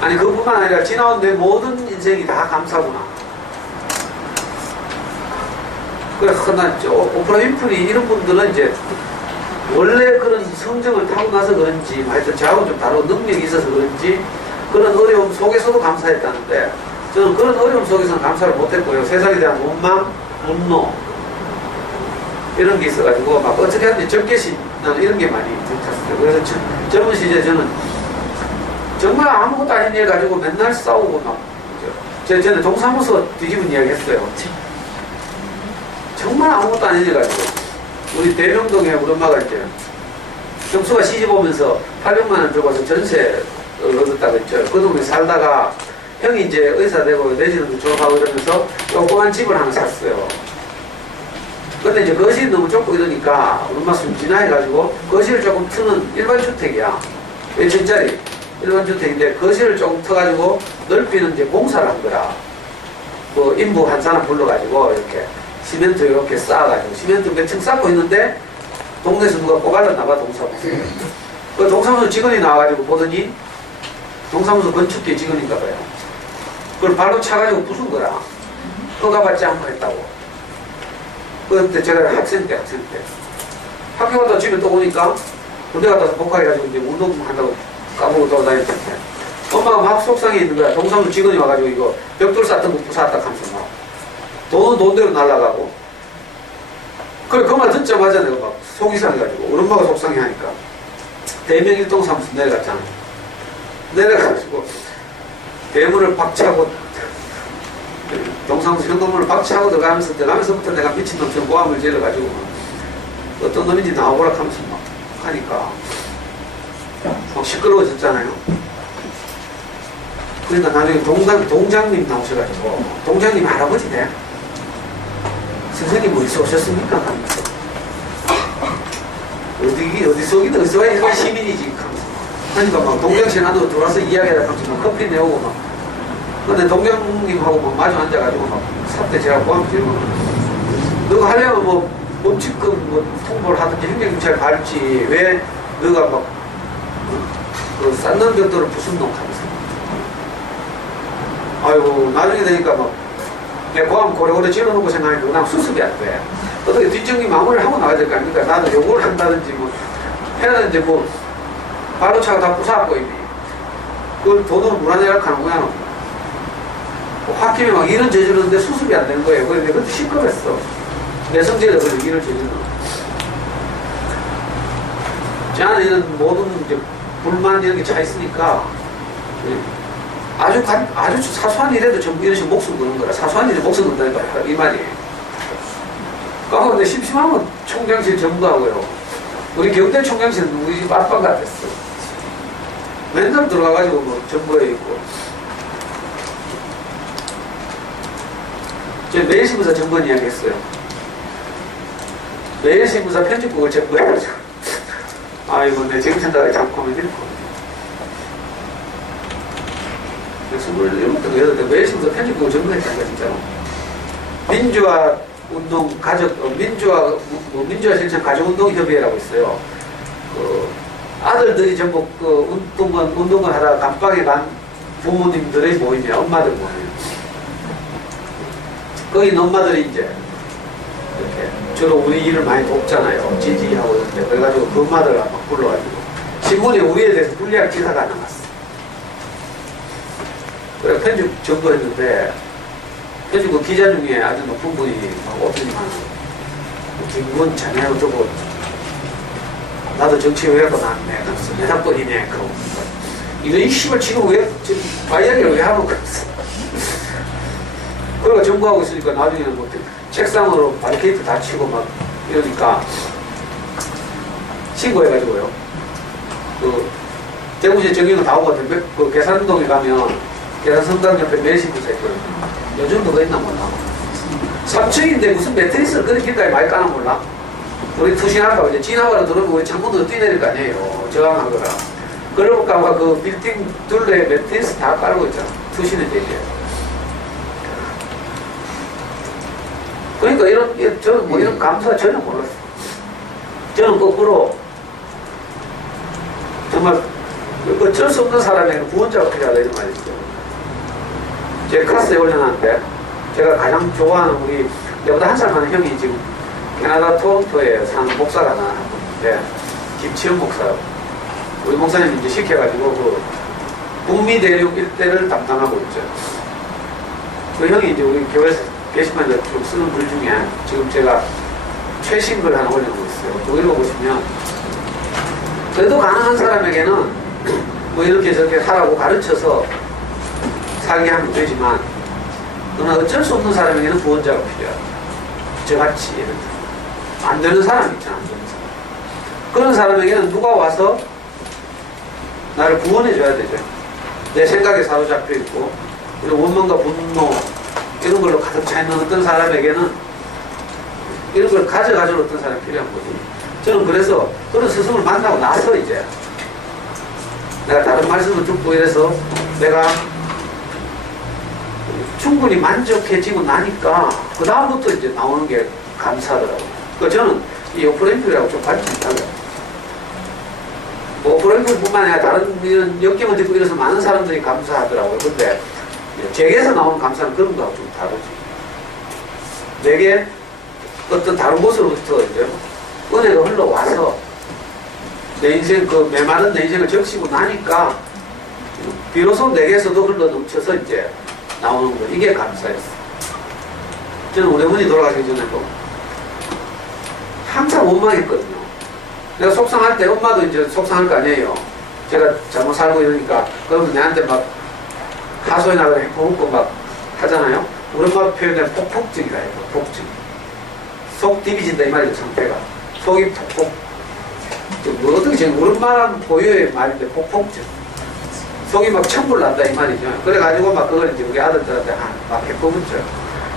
아니 그뿐만 아니라 지나온 내 모든 인생이 다 감사구나. 그래, 오프라 윈프리 이런 분들은 이제 원래 그런 성정을 타고 나서 그런지, 하여튼 저하고 좀 다른 능력이 있어서 그런지 그런 어려움 속에서도 감사했다는데 저는 그런 어려움 속에서는 감사를 못했고요. 세상에 대한 원망, 분노 이런 게 있어가지고 막 어떻게 하든지 적개심 나는 이런 게 많이 들었어요. 그래서 젊은 시절에 저는 정말 아무것도 아닌 일 가지고 맨날 싸우고 막 저는 동사무소 뒤집은 이야기 했어요. 정말 아무것도 아닌 일 가지고 우리 대명동에 우리 엄마가 이제 경수가 시집 오면서 800만 원 들고서 전세 얻었다고 했죠. 그 동네 살다가 형이 이제 의사 되고 내지는 졸업하고 이러면서 조그만 집을 하나 샀어요. 근데 이제 거실이 너무 좁고 이러니까 우리 엄마 좀 진화해가지고 거실을 조금 트는 일반 주택이야. 1층짜리 일반 주택인데 거실을 조금 터가지고 넓히는 이제 공사를 한 거야. 그 인부 한 사람 불러가지고 이렇게 시멘트 이렇게 쌓아가지고 시멘트 몇 층 쌓고 있는데 동네에서 누가 꼬갈렸나봐 동사무소. 그 동사무소 직원이 나와가지고 보더니 동사무소 건축계 직원인가 봐요. 그걸 발로 차가지고 부순 거라. 허가받지 않고 했다고. 그때 제가 학생 때 학교 갔다 집에 또 오니까 군대 갔다 와서 복학해가지고 이제 운동한다고 까먹고 돌아다녔는데 엄마가 막 속상해 있는 거야. 동사무소 직원이 와가지고 이거 벽돌 쌓던 거 부사왔다 하면서 막 돈은 돈대로 날라가고. 그래 그 말 듣자마자 내가 막 속이 상해가지고 우리 엄마가 속상해 하니까 대명 일동 사무소 내려갔잖아. 내려가지고 대문을 박차고 동사무소 현관문을 박차고 들어가면서부터 내가 미친놈처럼 모함을 지어가지고 어떤 놈인지 나오거라 하면서 막 하니까 막 시끄러워졌잖아요. 그러니까 나중에 동장님 나오셔가지고 동장님 할아버지 돼. 선생님 어디서 오셨습니까? 하면서 어디서 오긴 어디서 와야 이거 시민이지 하면서 그러니까 막 동장실 안으로 들어와서 이야기하다 하면서 막 커피 내오고 막 근데 동장님하고 막 마주 앉아가지고 막 사태 제가 고함 지르고 너가 하려면 뭐 범칙금 뭐 통보를 하든지 행정경찰 갈지 왜 너가 막 그 쌓는 벽돌을 부순 놈 하면서 아이고, 나중에 되니까 막, 내 고함 고래고래 질러놓고 생각하니까 그냥 수습이 안 돼. 어떻게 뒷정리 마무리를 하고 나가야 될 거 아닙니까? 나도 요걸 한다든지 뭐, 해야 되는데 뭐, 바로차가 다 부사갖고 이미. 그걸 돈으로 물어내라고 하는 거야. 홧김에 막 일은 저지르는데 수습이 안 되는 거예요. 그래서 그것도 시끄럽했어. 내 성질에 그래서 일을 저지르는. 제 안에 이런 모든 이제 불만 이런 게 차 있으니까, 아주 사소한 일에도 전부 이런 식으로 목숨 거는 거라. 사소한 일에 목숨 건다니까, 이 말이. 그러니까 근데 심심하면 총장실 전부하고요. 우리 경대총장실은 우리 집 아빠 같았어. 맨날 들어가가지고 뭐 정부에 있고. 저 매일신문사 정권 이야기 했어요. 매일신문사 편집국을 정부해가지고. 아이고, 내 정신다가 참 고민일 거. 27대 그래도 매일신문사 편집국을 정부했다니까, 진짜로. 민주화 운동 민주화 실천 가족운동협의회라고 있어요. 아들들이 전부 운동을 하다가 감방에 간 부모님들의 모임이야. 엄마들 모임. 거기 엄마들이 이제 이렇게 주로 우리 일을 많이 돕잖아요. 지지하고 이런데. 그래가지고 그 엄마들을 막 불러가지고 신문에 우리에 대해서 불리한 기사가 나왔어. 그래 편집 전부했는데 그래서 그 기자 중에 아주 높은 분이 막 오더니만 김군 자네 어쩌고 나도 정치회의하고 나왔네. 그래서 내 사건이네. 그러고 이런 이 씨발 지금 왜 지금 바이야기를 왜 하는 거였어. 그러니까 정부하고 있으니까 나중에는 뭐 책상으로 바리케이트 다 치고 막 이러니까 신고해가지고요. 그 대구시 정의는 다 오고 그 계산동에 가면 계산성당 옆에 매일신문사 있거든요. 요즘도 그 있나 몰라. 3층인데 무슨 매트리스를 그런 길까지 많이 까나 몰라. 우리 투신할까 이제 지나가러 들어오면 우리 창문으로 뛰내릴 거 아니에요. 저항하거나. 그러니까 그 빌딩 둘레 매트리스 다 깔고 있잖아. 투신의 얘기예요. 그러니까 저는 뭐 이런 감사 전혀 몰랐어. 저는 거꾸로 정말 어쩔 수 없는 사람에게는 구원자가 필요하다 이런 말이 있어요. 제 클래스에 올려놨는데 제가 가장 좋아하는 우리 내보다 한 살 많은 형이 지금 캐나다 토론토에 사는 목사가 하나 있는데 김치현 목사. 우리 목사님 이제 시켜가지고 그 북미 대륙 일대를 담당하고 있죠. 그 형이 이제 우리 교회에서 게시판에 좀 쓰는 글 중에 지금 제가 최신 글 하나 올려놓고 있어요. 그거 읽어보시면 그래도 가능한 사람에게는 뭐 이렇게 저렇게 하라고 가르쳐서 살게 하면 되지만 그러나 어쩔 수 없는 사람에게는 구원자가 필요하다. 저같이 예를 들어 안 되는 사람 있잖아. 안 되는 사람. 그런 사람에게는 누가 와서 나를 구원해 줘야 되죠. 내 생각에 사로잡혀 있고 이런 원망과 분노 이런 걸로 가득 차 있는 어떤 사람에게는 이런 걸 가져가줄 어떤 사람이 필요한 거죠. 저는 그래서 그런 스승을 만나고 나서 이제 내가 다른 말씀을 듣고 이래서 내가 충분히 만족해지고 나니까 그 다음부터 이제 나오는 게 감사하더라고요. 그 저는 이 오프레인프라고 좀 관심이 달라요. 뭐 오프레인프뿐만 아니라 다른 이런 역경을 듣고 이래서 많은 사람들이 감사하더라고요. 근데 제게서 나오는 감사는 그런 거하고 좀 다르지. 내게 어떤 다른 곳으로부터 이제 은혜가 흘러와서 내 인생 그 메마른 내 인생을 적시고 나니까 비로소 내게서도 흘러 넘쳐서 이제 나오는 거. 이게 감사였어. 저는 우리 어머니 돌아가시기 전에도 항상 원망했거든요. 내가 속상할 때 엄마도 이제 속상할 거 아니에요. 제가 잘못 살고 이러니까 그러면 내한테 막 하소연하 그래 해먹고 막 하잖아요. 우리 엄마 표현은 폭폭증이라 해요. 폭증. 속 디비진다 이 말이죠. 상태가. 속이 폭폭. 뭐 어떻게 지금 우리 엄마랑 고유의 말인데 폭폭증. 속이 막 천불 난다 이 말이죠. 그래가지고 막 그걸 이제 우리 아들들한테 막 해퍼묻죠.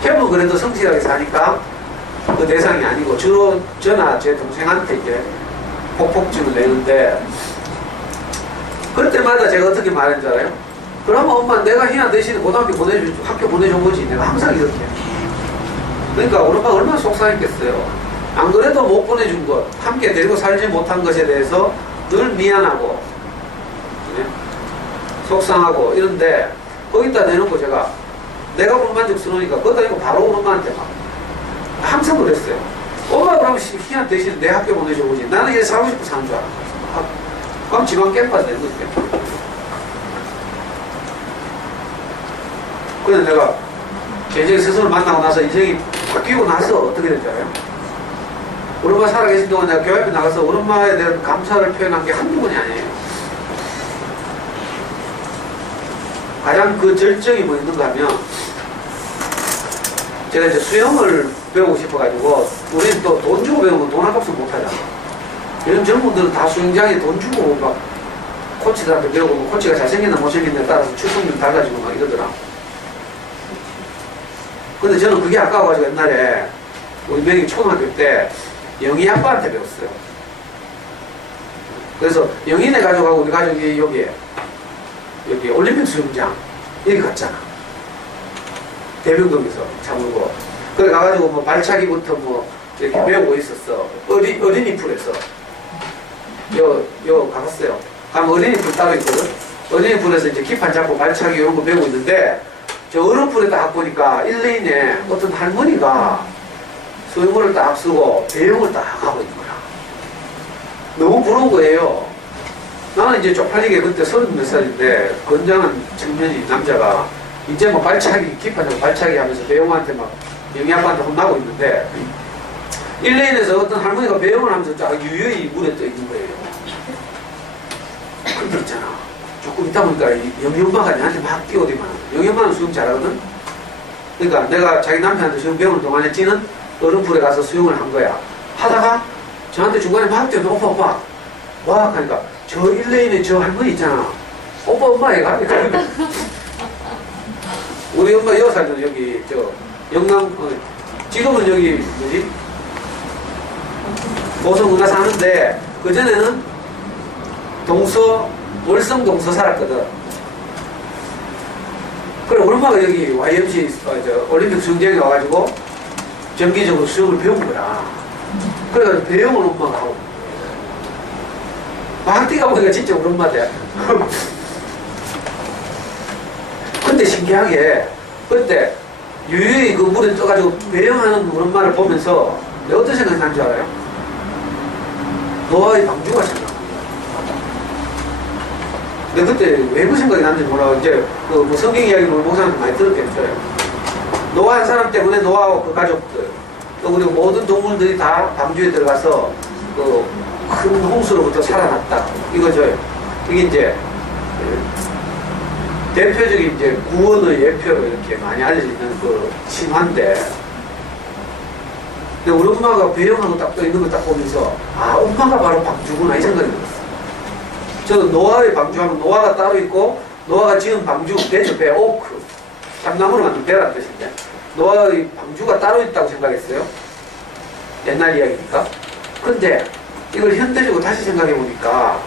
형은 그래도 성실하게 사니까 그 대상이 아니고 주로 저나 제 동생한테 이제 폭폭증을 내는데 그럴 때마다 제가 어떻게 말했는지 알아요? 그러면 엄마 내가 희나 대신에 고등학교 학교 보내준 거지. 내가 항상 이렇게. 그러니까 우리 엄마 얼마나 속상했겠어요. 안 그래도 못 보내준 것, 함께 데리고 살지 못한 것에 대해서 늘 미안하고 네? 속상하고 이런데 거기다 내놓고 제가 내가 불만족스러우니까 거기다 이거 바로 엄마한테 막 항상 그랬어요. 엄마 그러면 희한 대신 내 학교 보내줘보지. 나는 얘 사고 싶고 사는 줄 알아. 그럼 지방 깽판 되는 거지. 그래서 내가 제 인생 스스로 만나고 나서 인생이 바뀌고 나서 어떻게 됐지 알아요? 우리 엄마 살아계신 동안 내가 교회 앞에 나가서 우리 엄마에 대한 감사를 표현한 게 한두 번이 아니에요. 가장 그 절정이 뭐 있는가 하면 제가 이제 수영을 배우고 싶어가지고 우리는 또 돈 주고 배우면 돈 아깝서 못하잖아. 요즘 젊은들은 다 수영장에 돈 주고 막 코치들한테 배우고 뭐 코치가 잘생겼나 못생겼냐에 따라서 출석률 달라지고 막 이러더라. 근데 저는 그게 아까워가지고 옛날에 우리 명이 초등학교 때 영희 아빠한테 배웠어요. 그래서 영희네 가족하고 우리 가족이 여기 올림픽 수영장 여기 갔잖아. 대병동에서 참으고 그래 가가지고 뭐 발차기부터 뭐 이렇게 배우고 있었어. 어린이 풀에서 요 가봤어요. 가면 어린이 풀 따로 있거든. 어린이 풀에서 이제 기판 잡고 발차기 이런 거 배우고 있는데 저 어른 풀에 딱 보니까 1레인에 어떤 할머니가 수영물을 딱 쓰고 배영을 딱 하고 있는 거야. 너무 부러운 거예요. 나는 이제 쪽팔리게 그때 30몇 살인데 건장한 청년이 남자가 이제 뭐 발차기 기판 잡고 발차기 하면서 배영한테 막 영희 아빠한테 혼나고 있는데 1레인에서 어떤 할머니가 배영을 하면서 쫙 유유히 물에 떠 있는 거예요. 근데 있잖아. 조금 있다 보니까 영희 엄마가 내한테 막 뛰어오더만. 영희 엄마는 수영 잘하거든? 그러니까 내가 자기 남편한테 수영 배우는 동안에 찌는 어른풀에 가서 수영을 한 거야. 하다가 저한테 중간에 막 뛰어서 오빠 와 하니까 저 1레인에 저 할머니 있잖아. 오빠 엄마 애가 우리 엄마 여살도 여기 영남 지금은 여기 뭐지? 고성은가 사는데 그전에는 월성 동서 살았거든. 그래 우리 엄마가 여기 YMC 올림픽 수영장에 와가지고 정기적으로 수영을 배운 거야. 그래가지고 배영을 엄마가 하고 막 뛰가 보니까 진짜 우리 엄마대. 근데 신기하게 그때 유유히 그 물에 떠가지고 배영하는 우리 엄마를 보면서 내가 어떤 생각이 난 줄 알아요? 노아의 방주가 생각난 거야. 근데 그때 왜 그 생각이 났는지 몰라. 이제 그 성경 이야기를 우리 목사님한테 많이 들었겠어요. 노아 한 사람 때문에 노아하고 그 가족들 또 그리고 모든 동물들이 다 방주에 들어가서 그 큰 홍수로부터 살아났다. 이거죠. 이게 이제 대표적인 이제 구원의 예표로 이렇게 많이 알려지는 그 신화인데, 근데 우리 엄마가 배영하고 딱 떠 있는 걸 딱 보면서 아 엄마가 바로 방주구나 이 생각이 들었어. 저는 노아의 방주하면 노아가 따로 있고 노아가 지은 방주 배죠. 배 오크 참나무로 만든 배란 뜻인데 노아의 방주가 따로 있다고 생각했어요. 옛날 이야기니까. 근데 이걸 현대적으로 다시 생각해 보니까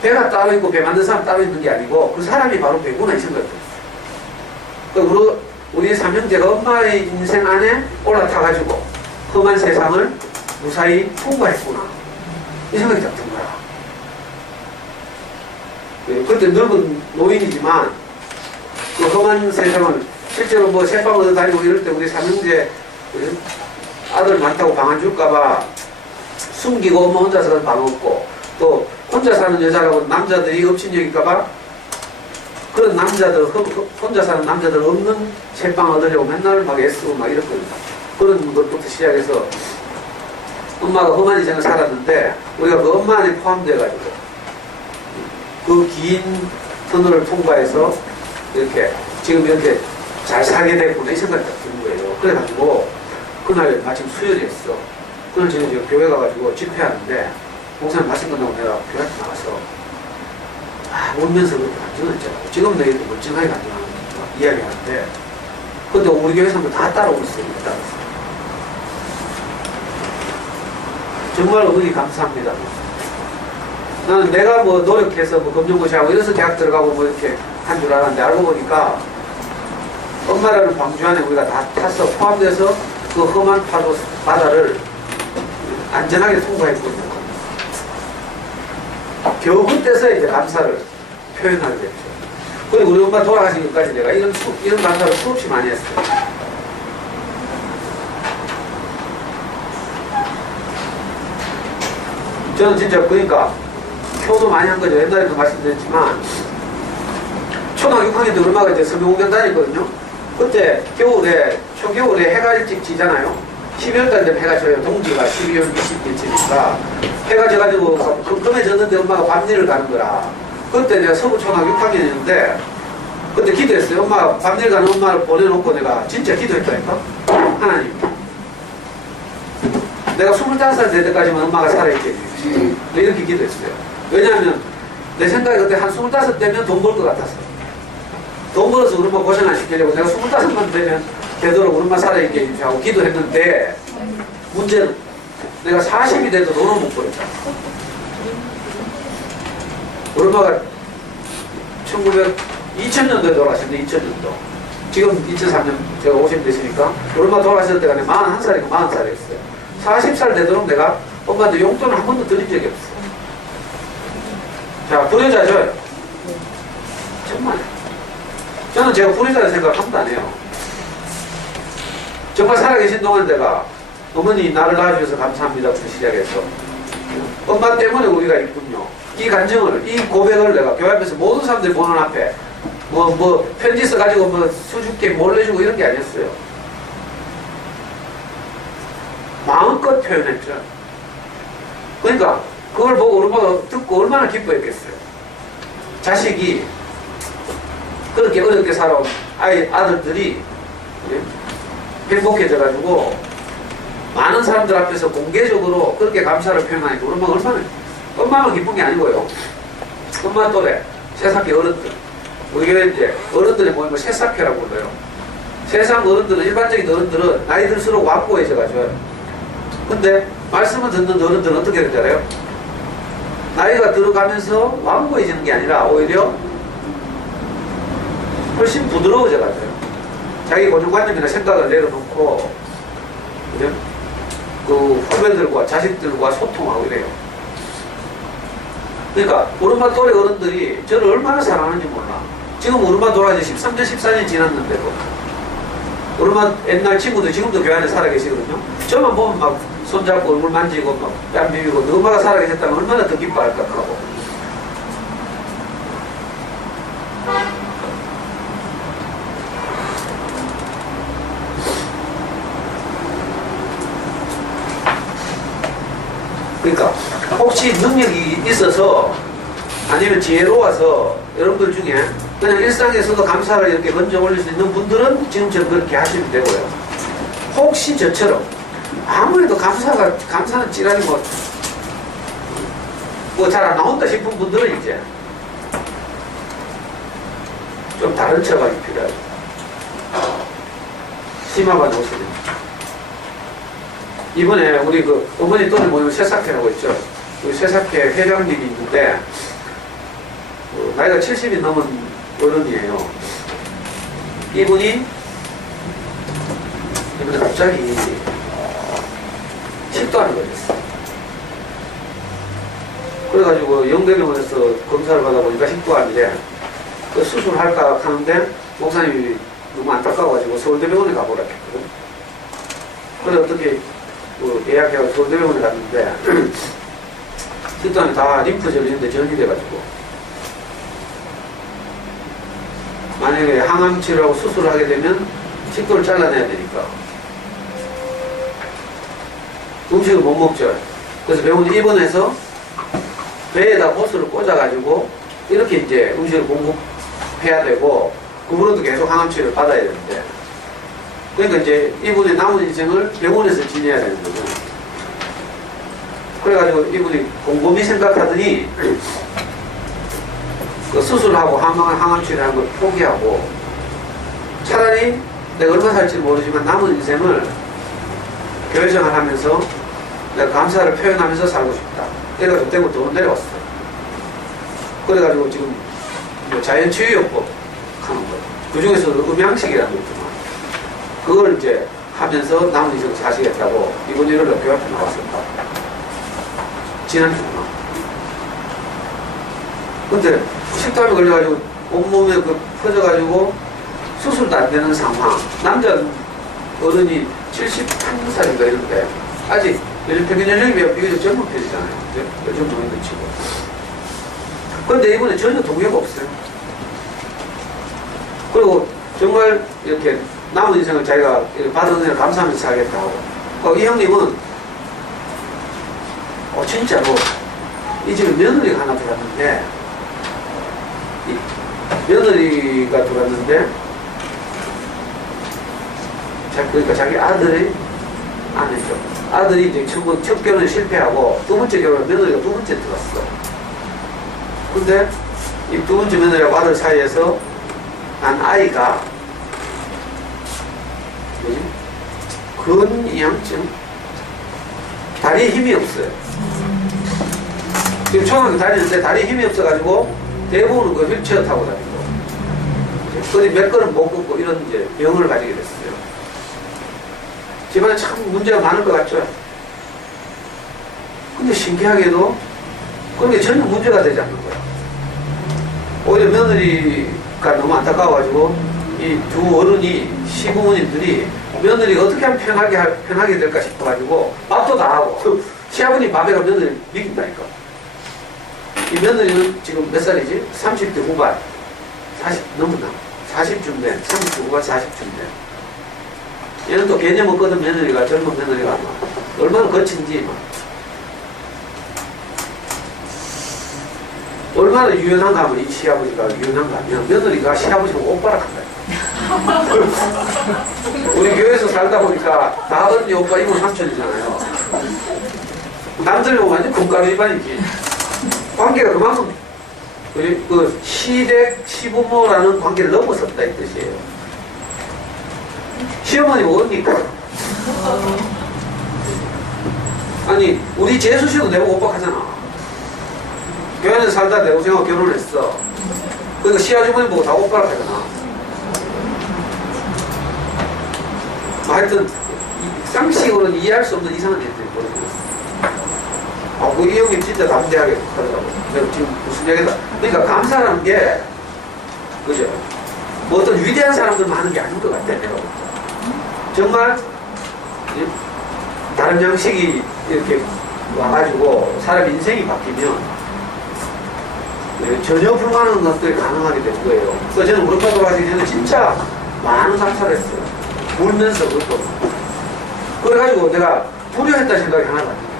배가 따로 있고 배 만든 사람 따로 있는 게 아니고 그 사람이 바로 배구나 이 생각이 들었어요. 그러니까 우리 삼형제가 엄마의 인생 안에 올라타가지고 험한 세상을 무사히 통과했구나 이 생각이 딱 든 거야. 그때 늙은 노인이지만 그 험한 세상을 실제로 뭐 새빵 얻어 다니고 이럴 때 우리 삼형제 아들 많다고 방 안 줄까봐 숨기고 엄마 혼자서 방 없고 또 혼자 사는 여자라고 남자들이 업신여길까봐 그런 남자들 혼자 사는 남자들 없는 새빵 얻으려고 맨날 막 애쓰고 막 이랬거든요. 그런 것부터 시작해서 엄마가 험한 인생을 살았는데 우리가 그 엄마 안에 포함돼가지고 그 긴 터널을 통과해서 이렇게 지금 이렇게 잘 살게 됐구나 이 생각이 딱 드는 거예요. 그래가지고 그날 마침 수요일이었어. 그날 저는 교회 가가지고 집회하는데 목사님 말씀 끝나고 내가 교회 앞에 나가서 울면서 그렇게 간증했잖아. 지금도 이렇게 멀쩡하게 간증하는 이야기하는데 근데 우리 교회 사람들 다 따라오고 있어요. 따라서 정말 어머니 감사합니다. 나는 내가 뭐 노력해서 뭐 검정고시하고 이래서 대학 들어가고 뭐 이렇게 한 줄 알았는데 알고 보니까 엄마라는 방주 안에 우리가 다 타서 포함돼서 그 험한 바다를 안전하게 통과했거든요. 겨우 그때서 이제 감사를 표현하게 됐죠. 그리고 우리 엄마 돌아가신 것까지 내가 이런 감사를 수없이 많이 했어요. 저는 진짜 그러니까 효도 많이 한 거죠. 옛날에도 말씀드렸지만 초등학교 6학년 때 엄마가 이제 설교공연 다녔거든요. 그때 겨울에 초겨울에 해가 일찍 지잖아요. 12월달 되면 해가 져요. 동지가 12월 20일쯤이니까 해가 져가지고 컴컴해졌는데 엄마가 밤일을 가는 거라. 그때 내가 서부초등학교 6학년이었는데 그때 기도했어요. 엄마 밤일 가는 엄마를 보내놓고 내가 진짜 기도했다니까. 하나님, 내가 25살 될 때까지만 엄마가 살아있게 해주십시오. 이렇게 기도했어요. 왜냐하면 내 생각에 그때 한 25 되면 돈 벌 것 같았어. 돈 벌어서 우리 엄마 고생 안 시키려고 내가 25만 되면 되도록 우리 엄마 살아있게 해주십시오 하고 기도했는데 문제는 내가 40이 돼도 돈을 못 벌었잖아. 우리 엄마가 2000년도에 돌아가셨는데 2000년도 지금 2003년 제가 50 됐으니까 우리 엄마 돌아가셨을 때가 41살이고 40살이었어요. 40살 되도록 내가 엄마한테 용돈을 한 번도 드린 적이 없어. 자, 불효자죠? 정말. 저는 제가 불효자라는 생각 한 번도 안 해요. 정말 살아계신 동안 내가 어머니 나를 낳아주셔서 감사합니다부터 시작해서 엄마 때문에 우리가 있군요. 이 간증을, 이 고백을 내가 교회 앞에서 모든 사람들이 보는 앞에 편지 써가지고 수줍게 몰래주고 이런 게 아니었어요. 마음껏 표현했죠. 그러니까 그걸 보고 얼마나 듣고 얼마나 기뻐했겠어요. 자식이 그렇게 어렵게 살아온 아들들이 행복해져가지고 많은 사람들 앞에서 공개적으로 그렇게 감사를 표현하니까 얼마나 기쁜 게 아니고요. 엄마 또래 새싹회 어른들, 우리 교회 이제 어른들이 모이면 새싹회라고 불러요. 세상 어른들은, 일반적인 어른들은 나이 들수록 완고해져가지고, 근데 말씀을 듣는 어른들은 어떻게 되는지 알아요? 나이가 들어가면서 완고해지는 게 아니라 오히려 훨씬 부드러워져가지고 자기 고정관념이나 생각을 내려놓고 그 후배들과 자식들과 소통하고 이래요. 그러니까 우리 엄마 또래 어른들이 저를 얼마나 사랑하는지 몰라. 지금 우리 엄마 돌아가지 13년 14년 지났는데도 우리 엄마 옛날 친구들 지금도 교회 안에 살아계시거든요. 저만 보면 막 손잡고 얼굴 만지고 막 뺨 비비고 너 엄마가 살아계셨다면 얼마나 더 기뻐할까 하고. 그러니까 혹시 능력이 있어서 아니면 지혜로워서 여러분들 중에 그냥 일상에서도 감사를 이렇게 먼저 올릴 수 있는 분들은 지금처럼 그렇게 하시면 되고요. 혹시 저처럼 아무래도 감사는 찌라니 잘 안 나온다 싶은 분들은 이제 좀 다른 처방이 필요하죠. 심화반 오시는 이번에 우리 그 어머니 또래 모임 새싹회라고 있죠. 우리 새싹회 회장님이 있는데 나이가 70이 넘은 어른이에요. 이분이 이번에 갑자기 식도암이 걸렸어. 그래가지고 영대병원에서 검사를 받아보니까 식도암이래. 그 수술할까 하는데 목사님이 너무 안타까워가지고 서울대병원에 가보라 했거든. 그래서 어떻게 예약해서 서울대병원에 갔는데 식도암이 다 림프절이 있는데 전이 돼가지고 만약에 항암치료하고 수술을 하게 되면 식도를 잘라내야 되니까 음식을 못 먹죠. 그래서 병원에 입원해서 배에다 호스를 꽂아가지고 이렇게 이제 음식을 공급해야 되고 그분도 계속 항암치료를 받아야 되는데 그러니까 이제 이분의 남은 인생을 병원에서 지내야 되는 거죠. 그래가지고 이분이 곰곰이 생각하더니 그 수술하고 항암치료하는 걸 포기하고 차라리 내가 얼마 살지는 모르지만 남은 인생을 교회생활 하면서 내가 감사를 표현하면서 살고 싶다. 그래가지고 그때부터 내려왔어. 그래가지고 지금 자연치유요법 하는 거예요. 그 중에서도 음양식이라는 거 있지만 그걸 이제 하면서 남은 인생 사시겠다고 이번 1월에 교회 앞에 나왔습니다. 지난주구나. 근데 식도암이 걸려가지고 온몸에 그 퍼져가지고 수술도 안 되는 상황. 남자 어른이 71살인가 이런데 아직 요즘 평균 연령이 비교적 젊은 편이잖아요. 요즘 노인들 치고. 그런데 이번에 전혀 동요가 없어요. 그리고 정말 이렇게 남은 인생을 자기가 받은 은혜를 감사하면서 살겠다고. 이 형님은 진짜로 이 집에 며느리가 하나 들어갔는데 이 며느리가 들어갔는데 그러니까 자기 아들이 아내죠. 아들이 이제 첫 결혼에 실패하고 두 번째 결혼에 며느리가 두 번째 들어갔어. 근데 이 두 번째 며느리하고 아들 사이에서 난 아이가 근이양증 다리에 힘이 없어요. 지금 초등학교 다니는데 다리에 힘이 없어가지고 대부분은 그 휠체어 타고 다니고 어디 몇 걸음 못 걷고 이런 이제 병을 가지게 됐어요. 집안에 참 문제가 많을 것 같죠. 근데 신기하게도 그게 전혀 문제가 되지 않는 거야. 오히려 며느리가 너무 안타까워가지고 이 두 어른이 시부모님들이 며느리가 어떻게 하면 편하게 될까 싶어가지고 밥도 다 하고 시아버님 밥에가 며느리를 먹인다니까. 이 며느리는 지금 몇 살이지? 30대 후반 40 넘었나? 40쯤 된 30대 후반 40쯤 된 얘는 또 개념 없거든. 며느리가 젊은 며느리가 막 얼마나 거친지 막 얼마나 유연한가 하면 이 시아버지가 유연한가 하면 며느리가 시아버지하고 오빠락한다. 우리 교회에서 살다 보니까 나 언니 오빠 이모 삼촌이잖아요. 남들은 완전 금가루 입안이지. 관계가 그만큼 그 시댁 시부모라는 관계를 넘어섰다 이 뜻이에요. 시어머니 뭡니까? 아니 우리 재수 씨도 내보고 오빠 하잖아. 교회에서 살다 내 동생하고 결혼했어. 그러니까 시아주머니 보고 다 오빠라 하잖아. 하여튼 쌍식으로는 이해할 수 없는 이상한 일들이 벌어지고 있어. 이 형님 진짜 담대하게 하더라고. 내가 지금 무슨 얘기다. 그러니까 감사라는 게 그죠? 뭐 어떤 위대한 사람들만 하는 게 아닌 것 같아. 내가 정말 다른 양식이 이렇게 와가지고 사람 인생이 바뀌면 전혀 불가능한 것들이 가능하게 된 거예요. 그래서 저는 우리 아빠 돌아가시기 전에 진짜 많은 상사를 했어요. 울면서 그것도. 그래가지고 내가 불효했다 생각이 하나도 안 들어요.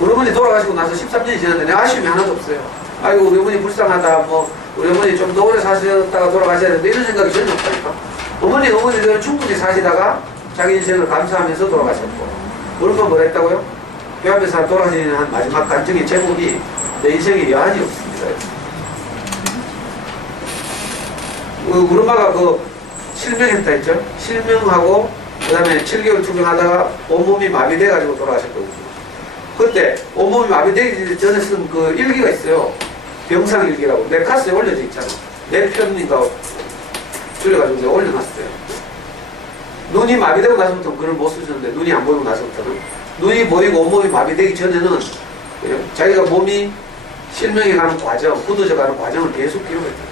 우리 어머니 돌아가시고 나서 13년이 지났는데 내가 아쉬움이 하나도 없어요. 아이고 우리 어머니 불쌍하다, 뭐 우리 어머니 좀 더 오래 사셨다가 돌아가셔야 되는데 이런 생각이 전혀 없다니까. 어머니들은 충분히 사시다가 자기 인생을 감사하면서 돌아가셨고, 우리 엄마 뭐라 했다고요? 그 앞에서 돌아가시는 한 마지막 간증의 제목이 내 인생에 여한이 없습니다. 우리 엄마가 그 실명했다 했죠? 실명하고 그 다음에 7개월 투병하다가 온몸이 마비돼가지고 돌아가셨거든요. 그때 온몸이 마비되기 전에 쓴 그 일기가 있어요. 병상 일기라고. 내 카스에 올려져 있잖아. 내 편인가 줄여가지고 내가 올려놨어요. 눈이 마비되고 나서부터는 글을 못 쓰셨는데, 눈이 안 보이고 나서부터는, 눈이 보이고 온몸이 마비되기 전에는 자기가 몸이 실명해가는 과정, 굳어져가는 과정을 계속 기록했다.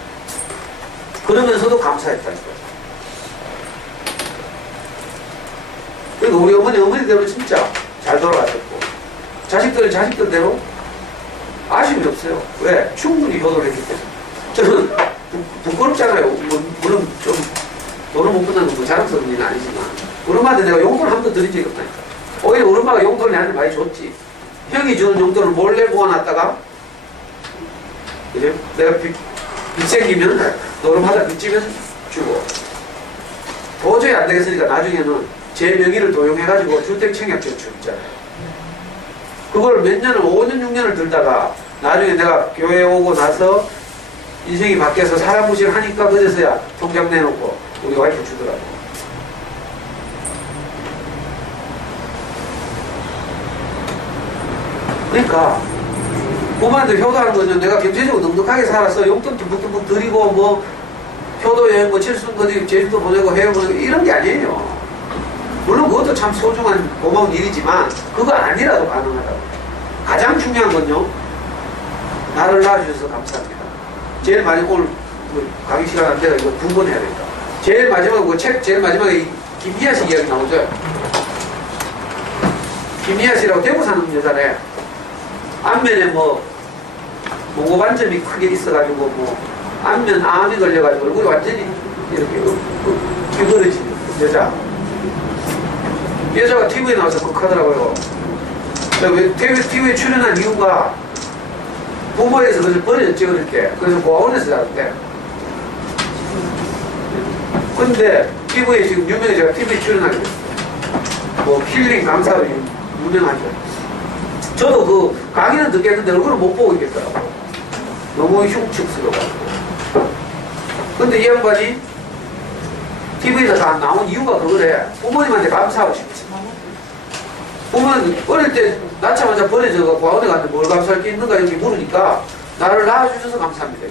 그러면서도 감사했다니까요. 그러니까 우리 어머니대로 진짜 잘 돌아가셨고, 자식들은 자식들대로 아쉬움이 없어요. 왜? 충분히 효도를 했기 때문에. 저는 부끄럽잖아요. 물론 좀 돈을 못 받는 건 자랑스러운 일은 아니지만, 우리 엄마한테 내가 용돈을 한 번 드린 적이 없다니까. 오히려 우리 엄마가 용돈을 나한테 많이 줬지. 형이 주는 용돈을 몰래 모아놨다가, 그죠? 내가 빚 생기면 노름하다 빚지면 주고, 도저히 안 되겠으니까 나중에는 제 명의를 도용해가지고 주택청약저축 있잖아요. 그걸 몇 년을, 5년, 6년을 들다가 나중에 내가 교회에 오고 나서 인생이 바뀌어서 사람 무시를 하니까 그제서야 통장 내놓고 우리 와이프 주더라고. 그러니까 부모한테 효도하는 거는 내가 경제적으로 넉넉하게 살아서 용돈 듬뿍듬뿍 드리고 뭐 효도 여행 뭐 칠순 어디 제주도 보내고 해외 보내고 이런 게 아니에요. 물론 그것도 참 소중한 고마운 일이지만 그거 아니라도 가능하다고. 가장 중요한 건요, 나를 낳아주셔서 감사합니다. 제일 많이 오늘 그 강의 시간 안 돼가 이거 2번 해야 된다. 제일 마지막에 그 책 제일 마지막에 김미아 씨 이야기 나오죠. 김미아 씨라고 대구 사는 여자래. 안면에 뭐 모고반점이 크게 있어가지고 뭐 안면 암이 걸려가지고 얼굴이 완전히 이렇게 뒤걸어진 여자. 이 여자가 TV에 나와서 극하더라고요. 왜 TV에 출연한 이유가 부모에서 그것을 버렸지 어릴 때. 그래서 고아원에서 자랐대. 근데 TV에 지금 유명해져가 TV에 출연하게 됐어요. 뭐 힐링 강사로 유명하죠. 저도 그 강의는 듣겠는데 얼굴을 못 보고 있겠더라고. 너무 흉측스러워가지고. 근데 이 양반이 TV에서 다 나온 이유가 그거래. 부모님한테 감사하고 싶지. 부모는 어릴 때 낳자마자 버려져 고아원에 갔는데 뭘 감사할 게 있는가 이렇게 물으니까 나를 낳아주셔서 감사합니다.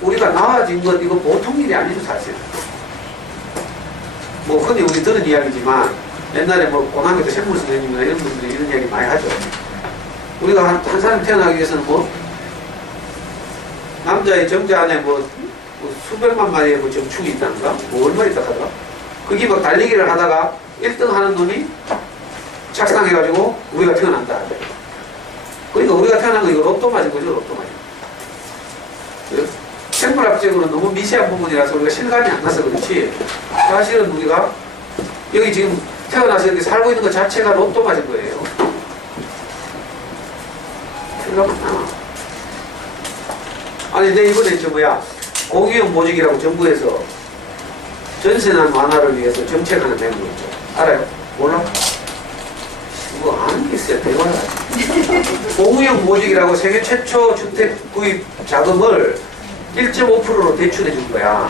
우리가 나아진 건 이거 보통 일이 아니죠, 사실. 뭐, 흔히 우리 들은 이야기지만, 옛날에 뭐, 고등학교 때 생물 선생님이나 이런 분들이 이런 이야기 많이 하죠. 우리가 한 사람 태어나기 위해서는 뭐, 남자의 정자 안에 뭐 수백만 마리의 뭐 정축이 있다는가? 뭐 얼마 있다 하더라? 그게 막 달리기를 하다가 1등 하는 놈이 착상해가지고 우리가 태어난다. 그러니까 우리가 태어난 거 이거 로또 맞은 거죠, 로또 맞은 거. 생물학적으로 너무 미세한 부분이라서 우리가 실감이 안 나서 그렇지, 사실은 우리가 여기 지금 태어나서 이렇게 살고 있는 것 자체가 로또 맞은 거예요. 실감 안 나. 아니, 내 이번에 공유형 모직이라고 정부에서 전세난 완화를 위해서 정책 하나 내는 거 있죠. 알아요? 몰라? 뭐 아는 게 있어요. 대화를 하지. 공유형 모직이라고 세계 최초 주택 구입 자금을 1.5%로 대출해 준 거야.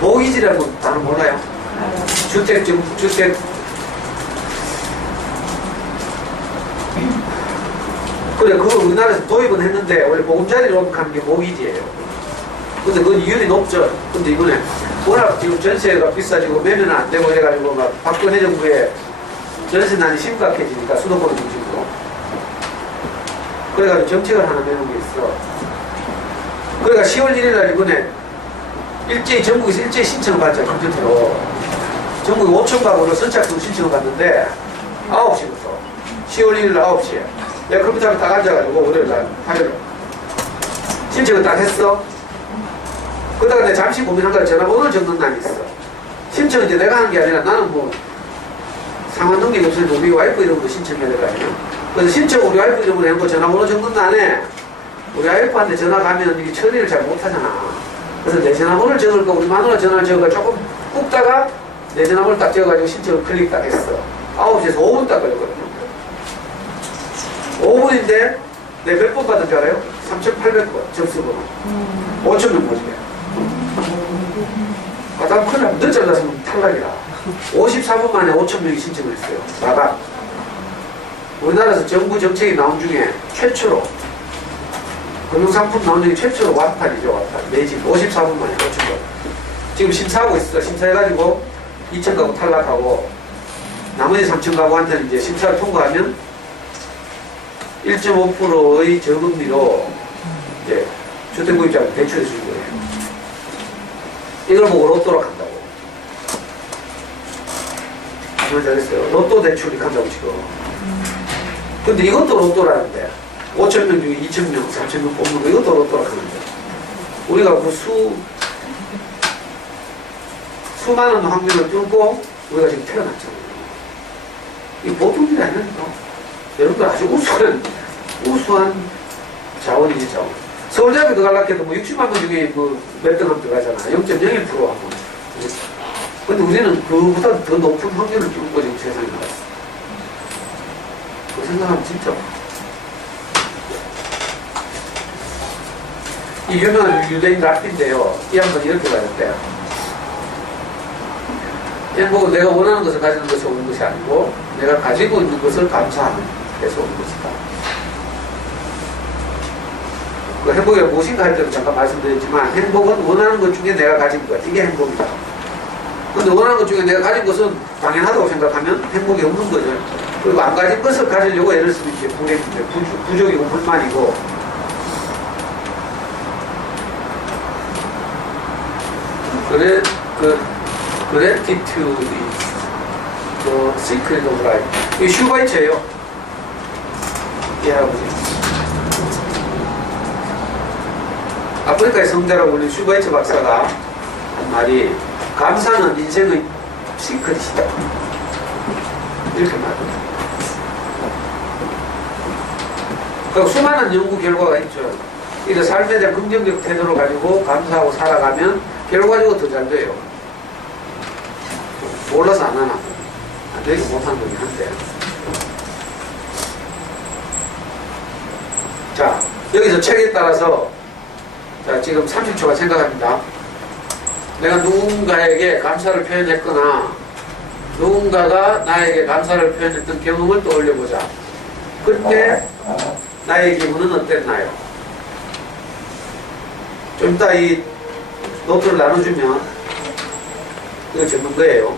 모기지라는 건 다들 몰라요? 주택. 그래, 그걸 우리나라에서 도입은 했는데, 원래 보금자리로 하는 게 모기지예요. 근데 그건 이율이 높죠. 근데 이번에 워낙 지금 전세가 비싸지고 매매는 안 되고 해가지고 막 박근혜 정부에 전세난이 심각해지니까 수도권 중심으로. 그래가지고 정책을 하나 내놓은 게 있어. 그러니까 10월 1일날 이번에 전국에서 일제히 신청을 받았잖아요. 컴퓨터로. 전국에 5천 가구로 선착순 신청을 받는데 9시부터 10월 1일 9시에 내가 컴퓨터 앞에 딱 앉아가지고 월요일날 화요일 신청을 딱 했어. 그러다가 내가 잠시 고민한 거야. 전화번호를 적는 날이 있어. 신청은 이제 내가 하는 게 아니라 나는 뭐 상환 능력이 없으니까 우리 와이프 이름으로 신청해야 될 거 아니야. 그래서 신청 우리 와이프 이름으로 해놓고 전화번호 적는 날에 우리 와이프한테 전화 가면 이게 처리를 잘 못하잖아. 그래서 내 전화번호를 적을 거 우리 마누라 전화를 적어가 조금 꾹다가 내 전화번호를 딱 적어가지고 신청을 클릭 딱 했어. 9시에서 5분 딱 걸렸거든요. 5분인데 내가 몇 번 받은 줄 알아요? 3,800번 접수번호. 5,000명 모집해. 아, 난 큰일 나면 늦게 잘랐으면 탈락이라. 54분 만에 5,000명이 신청을 했어요. 마감. 우리나라에서 정부 정책이 나온 중에 최초로, 금융상품 나온 중에 최초로 완판이죠, 완판. 매진 54분 만에 5,000명. 지금 심사하고 있어. 심사해가지고 2,000가구 탈락하고, 나머지 3,000가구한테는 이제 심사를 통과하면 1.5%의 저금리로 이제 주택구입자를 대출해 줄 거예요. 이걸 보고 로또로 간다고. 정말 잘했어요. 로또 대출이 간다고 지금. 근데 이것도 로또라는데 5,000명 중에 2,000명, 3,000명 뽑는 거 이것도 로또라 하는데 우리가 그 수많은 확률을 뚫고 우리가 지금 태어났잖아요. 이게 보통 일이 아니라니까. 여러분들 아주 우수한 자원이지, 자원. 서울대학교 들어가려고 해도 뭐 60만 명 중에 몇 등 하면 들어가잖아. 0.01% 하고. 근데 우리는 그보다 더 높은 확률을 뚫고 지금 세상에 나갔어. 그 생각하면 진짜. 이 유명한 유대인 랍비인데요. 이 양반 이렇게 말했대요. 행복은 내가 원하는 것을 가지는 것이 오는 것이 아니고 내가 가지고 있는 것을 감사하는 데서 오는 것이다. 그 행복이 무엇인가 할 때도 잠깐 말씀드렸지만 행복은 원하는 것 중에 내가 가진 것, 이게 행복이다. 근데 원하는 것 중에 내가 가진 것은 당연하다고 생각하면 행복이 없는 거죠. 그리고 안 가진 것을 가지려고 애를 쓰면 이제 부족이고 불만이고. 그래, gratitude is the secret of life. 이게 슈바이처예요. 이 할아버지. 아프리카의 성자라고 불리는 슈바이처 박사가 한 말이, 감사는 인생의 시크릿이다. 이렇게 말합니다. 그리고 수많은 연구 결과가 있죠. 이제 삶에 대한 긍정적 태도를 가지고 감사하고 살아가면 결과적으로 더 잘 돼요. 몰라서 안 하나. 안 되게 못한 거긴 한데. 자, 여기서 책에 따라서, 자, 지금 30초가 생각합니다. 내가 누군가에게 감사를 표현했거나, 누군가가 나에게 감사를 표현했던 경험을 떠올려보자. 그때 나의 기분은 어땠나요? 좀 이따 이 노트를 나눠주면 이거 적는 거예요.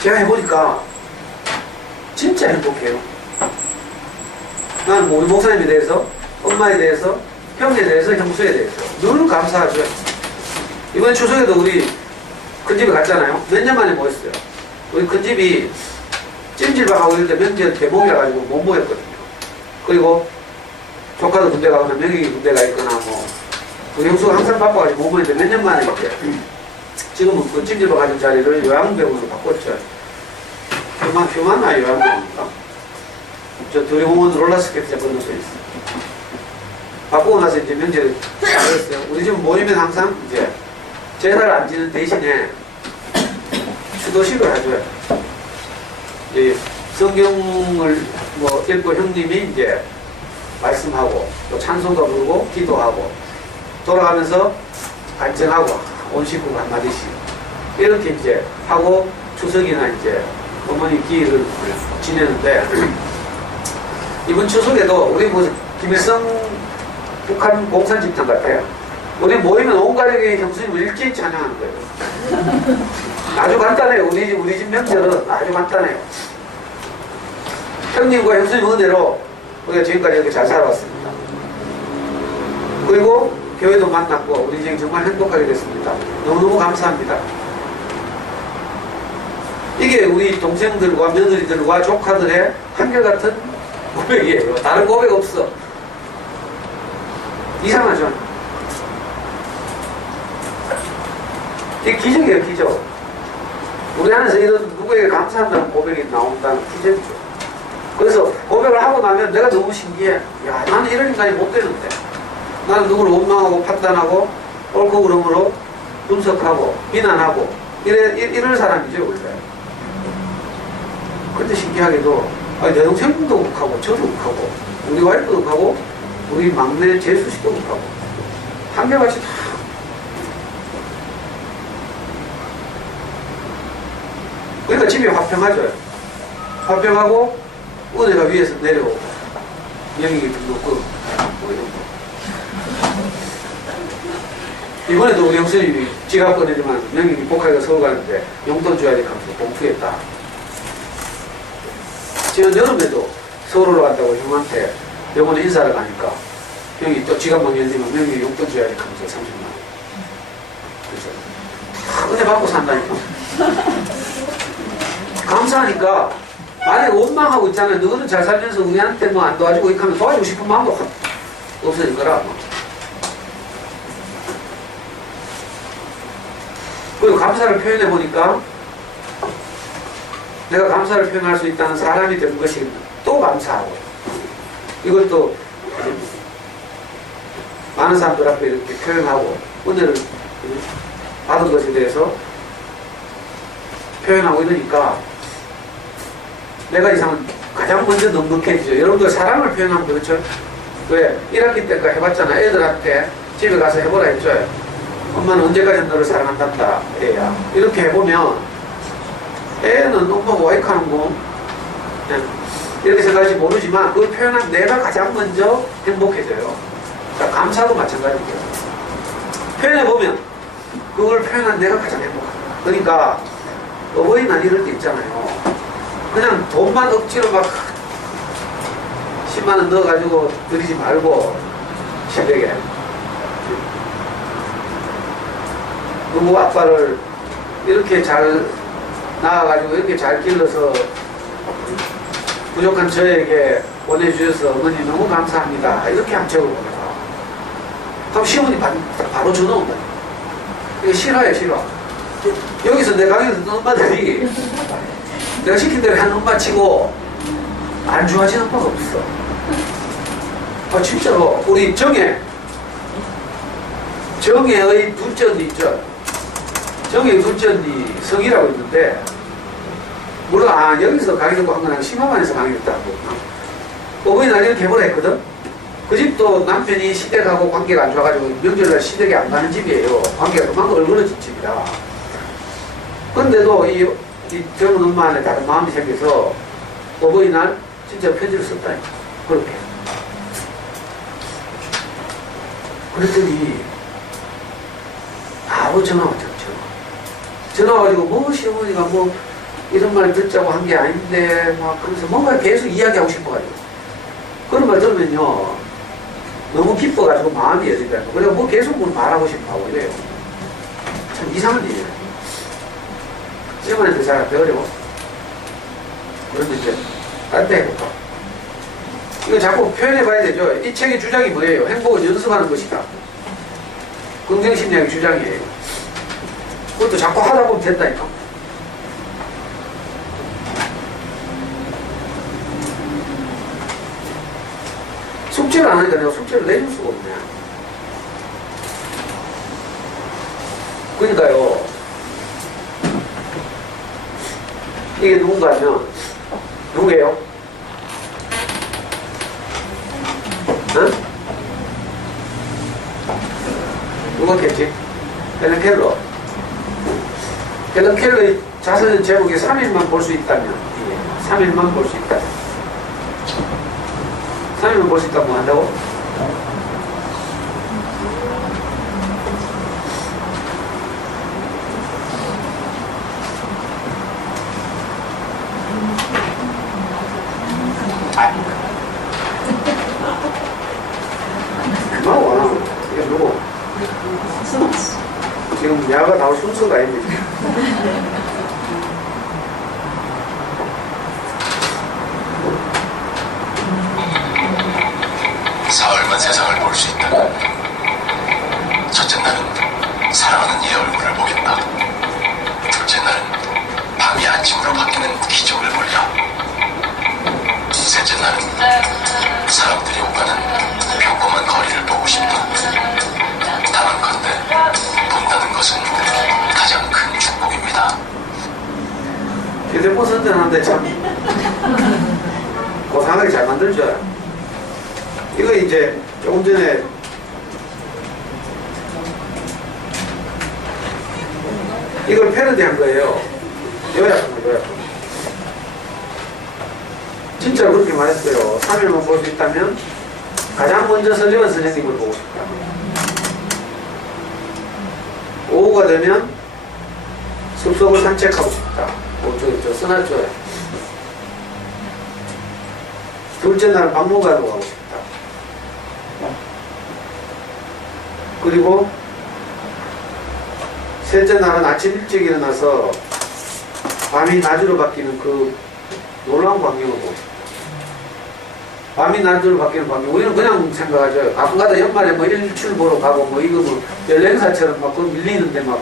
제가 해보니까 진짜 행복해요. 나는 우리 목사님에 대해서, 엄마에 대해서, 형에 대해서, 형수에 대해서 늘 감사하죠. 이번 추석에도 우리 큰집에 갔잖아요. 몇 년 만에 모였어요. 우리 큰집이 찜질방하고 이럴 때 명절 대목이라 가지고 못 모였거든요. 그리고 조카도 군대 가거나 명익이 군대 가 있거나 뭐 우리 형수가 항상 바빠가지고 못 모였는데 몇 년 만에 이렇게 지금은 그 찜질방 가진 자리를 요양병원으로 바꿨죠. 휴만나 요양병원인가? 저 두리공원 롤러스케이트 건너서 있어요. 바꾸고 나서 이제 명절에 그랬어요. 우리 집 모이면 항상 이제 제사를 안 지는 대신에 추도식을 하죠. 이제 성경을 뭐 읽고 형님이 이제 말씀하고 또 찬송가 부르고 기도하고 돌아가면서 간증하고 온 식구가 한마디씩 이렇게 이제 하고 추석이나 이제 어머니 기일을 지내는데 이번 추석에도 우리 뭐 김일성 북한 공산 집단 같아요. 우리 모이면 온 가족이 형수님을 일제히 찬양하는 거예요. 아주 간단해요. 우리 집 명절은 아주 간단해요. 형님과 형수님 은혜로 우리가 지금까지 이렇게 잘 살아왔습니다. 그리고 교회도 만났고 우리 인생 정말 행복하게 됐습니다. 너무너무 감사합니다. 이게 우리 동생들과 며느리들과 조카들의 한결같은 고백이에요. 다른 고백 없어. 이상하죠? 이게 기적이에요, 기적. 우리 안에서 이런 누구에게 감사한다는 고백이 나온다는 기적이죠. 그래서 고백을 하고 나면 내가 너무 신기해. 야, 나는 이런 인간이 못 되는데. 나는 누구를 원망하고 판단하고 옳고 그름으로 분석하고 비난하고 이런 사람이죠, 원래. 근데 신기하게도 내 동생도 욱하고 저도 욱하고 우리 와이프도 욱하고 우리 막내 재수 씨도 욱하고 한결같이 다. 그러니까 집이 화평하죠. 화평하고 은혜가 위에서 내려오고 명익이 등록고 뭐 이런 거. 이번에도 우리 형수님이 지갑 꺼내지만 명익이 복학해서 서울 가는데 용돈 줘야지 하면서 봉투했다. 지난 여름에도 서울 올라간다고 형한테 병원에 인사를 가니까 형이 또 지갑만 열리면 명익이 용돈 줘야지 하면서 30만 원. 그래서 은혜 받고 산다니까. 감사하니까 만약에 원망하고 있잖아요. 너는 잘 살면서 우리한테 뭐 안 도와주고 이렇게 하면 도와주고 싶은 마음도 없어질 거라. 그리고 감사를 표현해 보니까 내가 감사를 표현할 수 있다는 사람이 된 것이 또 감사하고 이것도 많은 사람들 앞에 이렇게 표현하고 은혜를 받은 것에 대해서 표현하고 이러니까 내가 이상은 가장 먼저 넉넉해지죠. 여러분들 사랑을 표현하면 그렇죠? 왜? 1학기 때가 해봤잖아. 애들한테 집에 가서 해보라 했죠. 엄마는 언제까지 너를 사랑한단다, 애야. 이렇게 해보면 애는 엄마가 와 이렇게 하는 거 이렇게 생각할지 모르지만 그걸 표현하면 내가 가장 먼저 행복해져요. 자, 감사도 마찬가지예요. 표현해보면 그걸 표현한 내가 가장 행복합니다. 그러니까 어버이날 이럴 때 있잖아요. 그냥 돈만 억지로 막 10만 원 넣어가지고 드리지 말고 시댁에 누구 아빠를 이렇게 잘 낳아가지고 이렇게 잘 길러서 부족한 저에게 보내주셔서 어머니 너무 감사합니다. 이렇게 한 적을 보내서 그럼 시어머니 바로 전화 온다. 이거 싫어요, 싫어. 여기서 내 강의에서 듣는 엄마들이 내가 시킨 대로 하는 엄마 치고 안 좋아하시는 엄마가 없어. 아, 진짜로. 우리 정혜의 둘째 언니 있죠? 정혜의 둘째 언니 성이라고 있는데, 물론, 여기서 강의 듣고 한 건 아니고 심화반에서 강의 듣다고. 어버이날 이렇게 해보라 했거든? 그 집도 남편이 시댁하고 관계가 안 좋아가지고 명절날 시댁에 안 가는 집이에요. 관계가 그만큼 얼그러진 집이라. 근데도 이 젊은 엄마 안에 다른 마음이 생겨서 어버이날 진짜 편지를 썼다니까. 그렇게. 그랬더니 바로 전화 왔죠. 전화 와가지고 뭐 시어머니가 뭐 이런 말 듣자고 한 게 아닌데 막 그러면서 뭔가 계속 이야기하고 싶어가지고 그런 말 들으면요 너무 기뻐가지고 마음이 여진다고. 그래서 뭐 계속 뭘 말하고 싶어하고 이래요. 참 이상한 일이에요. 시어머니한테 잘 배우려고. 그런데 이제 딴 데 해볼까. 이거 자꾸 표현해봐야 되죠. 이 책의 주장이 뭐예요? 행복은 연습하는 것이다. 긍정심리학의 주장이에요. 그것도 자꾸 하다 보면 된다니까. 숙제를 안 하니까 내가 숙제를 내줄 수가 없네. 그러니까요. 이게 누군가 하면 누구예요? 응? 누구겠지? 헬렌 켈러. 헬렌 켈러의 자서전 제목이 3일만 볼 수 있다면 3일만 볼 수 있다. 3일만 볼 수 있다면 뭐 한다고? 그만 이게 누구? 지금 야가 나올 순서가 아닙니다. 사흘만 세상을 볼 수 있다면 첫째 날은 사랑하는 얘 얼굴을 보겠다. 둘째 날은 밤이 아침으로 바뀌는 기적을 보리라. 셋째 날은 사람들이 오가는 평범한 거리를 보고 싶다. 단언컨대 본다는 것은 가장 큰 축복입니다. 휴대폰 선전하는데 참 고상하게 잘 만들죠. 이거 이제 조금 전에 이걸 패러디한 거예요. 요약합니다. 진짜 그렇게 말했어요. 3일만 볼 수 있다면 가장 먼저 설리원 선생님을 보고 싶다. 오후가 되면 숲속을 산책하고 싶다. 저 써놨죠. 둘째 날은 박물관으로 가고 싶다. 그리고 셋째 날은 아침 일찍 일어나서 밤이 낮으로 바뀌는 그 놀라운 광경을 보고 싶다. 밤이 낮으로 바뀌는 광경. 우리는 그냥 생각하죠. 가끔가다 연말에 뭐 일출 보러 가고 뭐 이거 뭐 연행사처럼 막 그거 밀리는데 막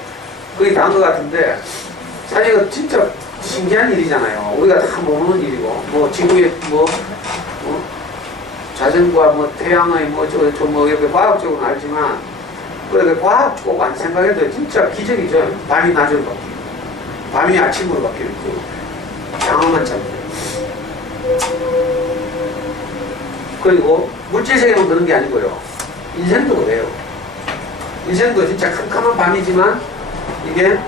그게 다한 것 같은데 사실 이거 진짜 신기한 일이잖아요. 우리가 다 모르는 일이고 뭐 지구의 뭐 자전과 뭐 태양의 뭐 이렇게 과학적으로는 알지만 그렇게 과학 꼭 안 생각해도 진짜 기적이죠. 밤이 낮으로 바뀌고 밤이 아침으로 바뀌는 그 장엄한 장면. 그리고 물질세계만 그런 게 아니고요. 인생도 그래요. 인생도 진짜 캄캄한 밤이지만 이게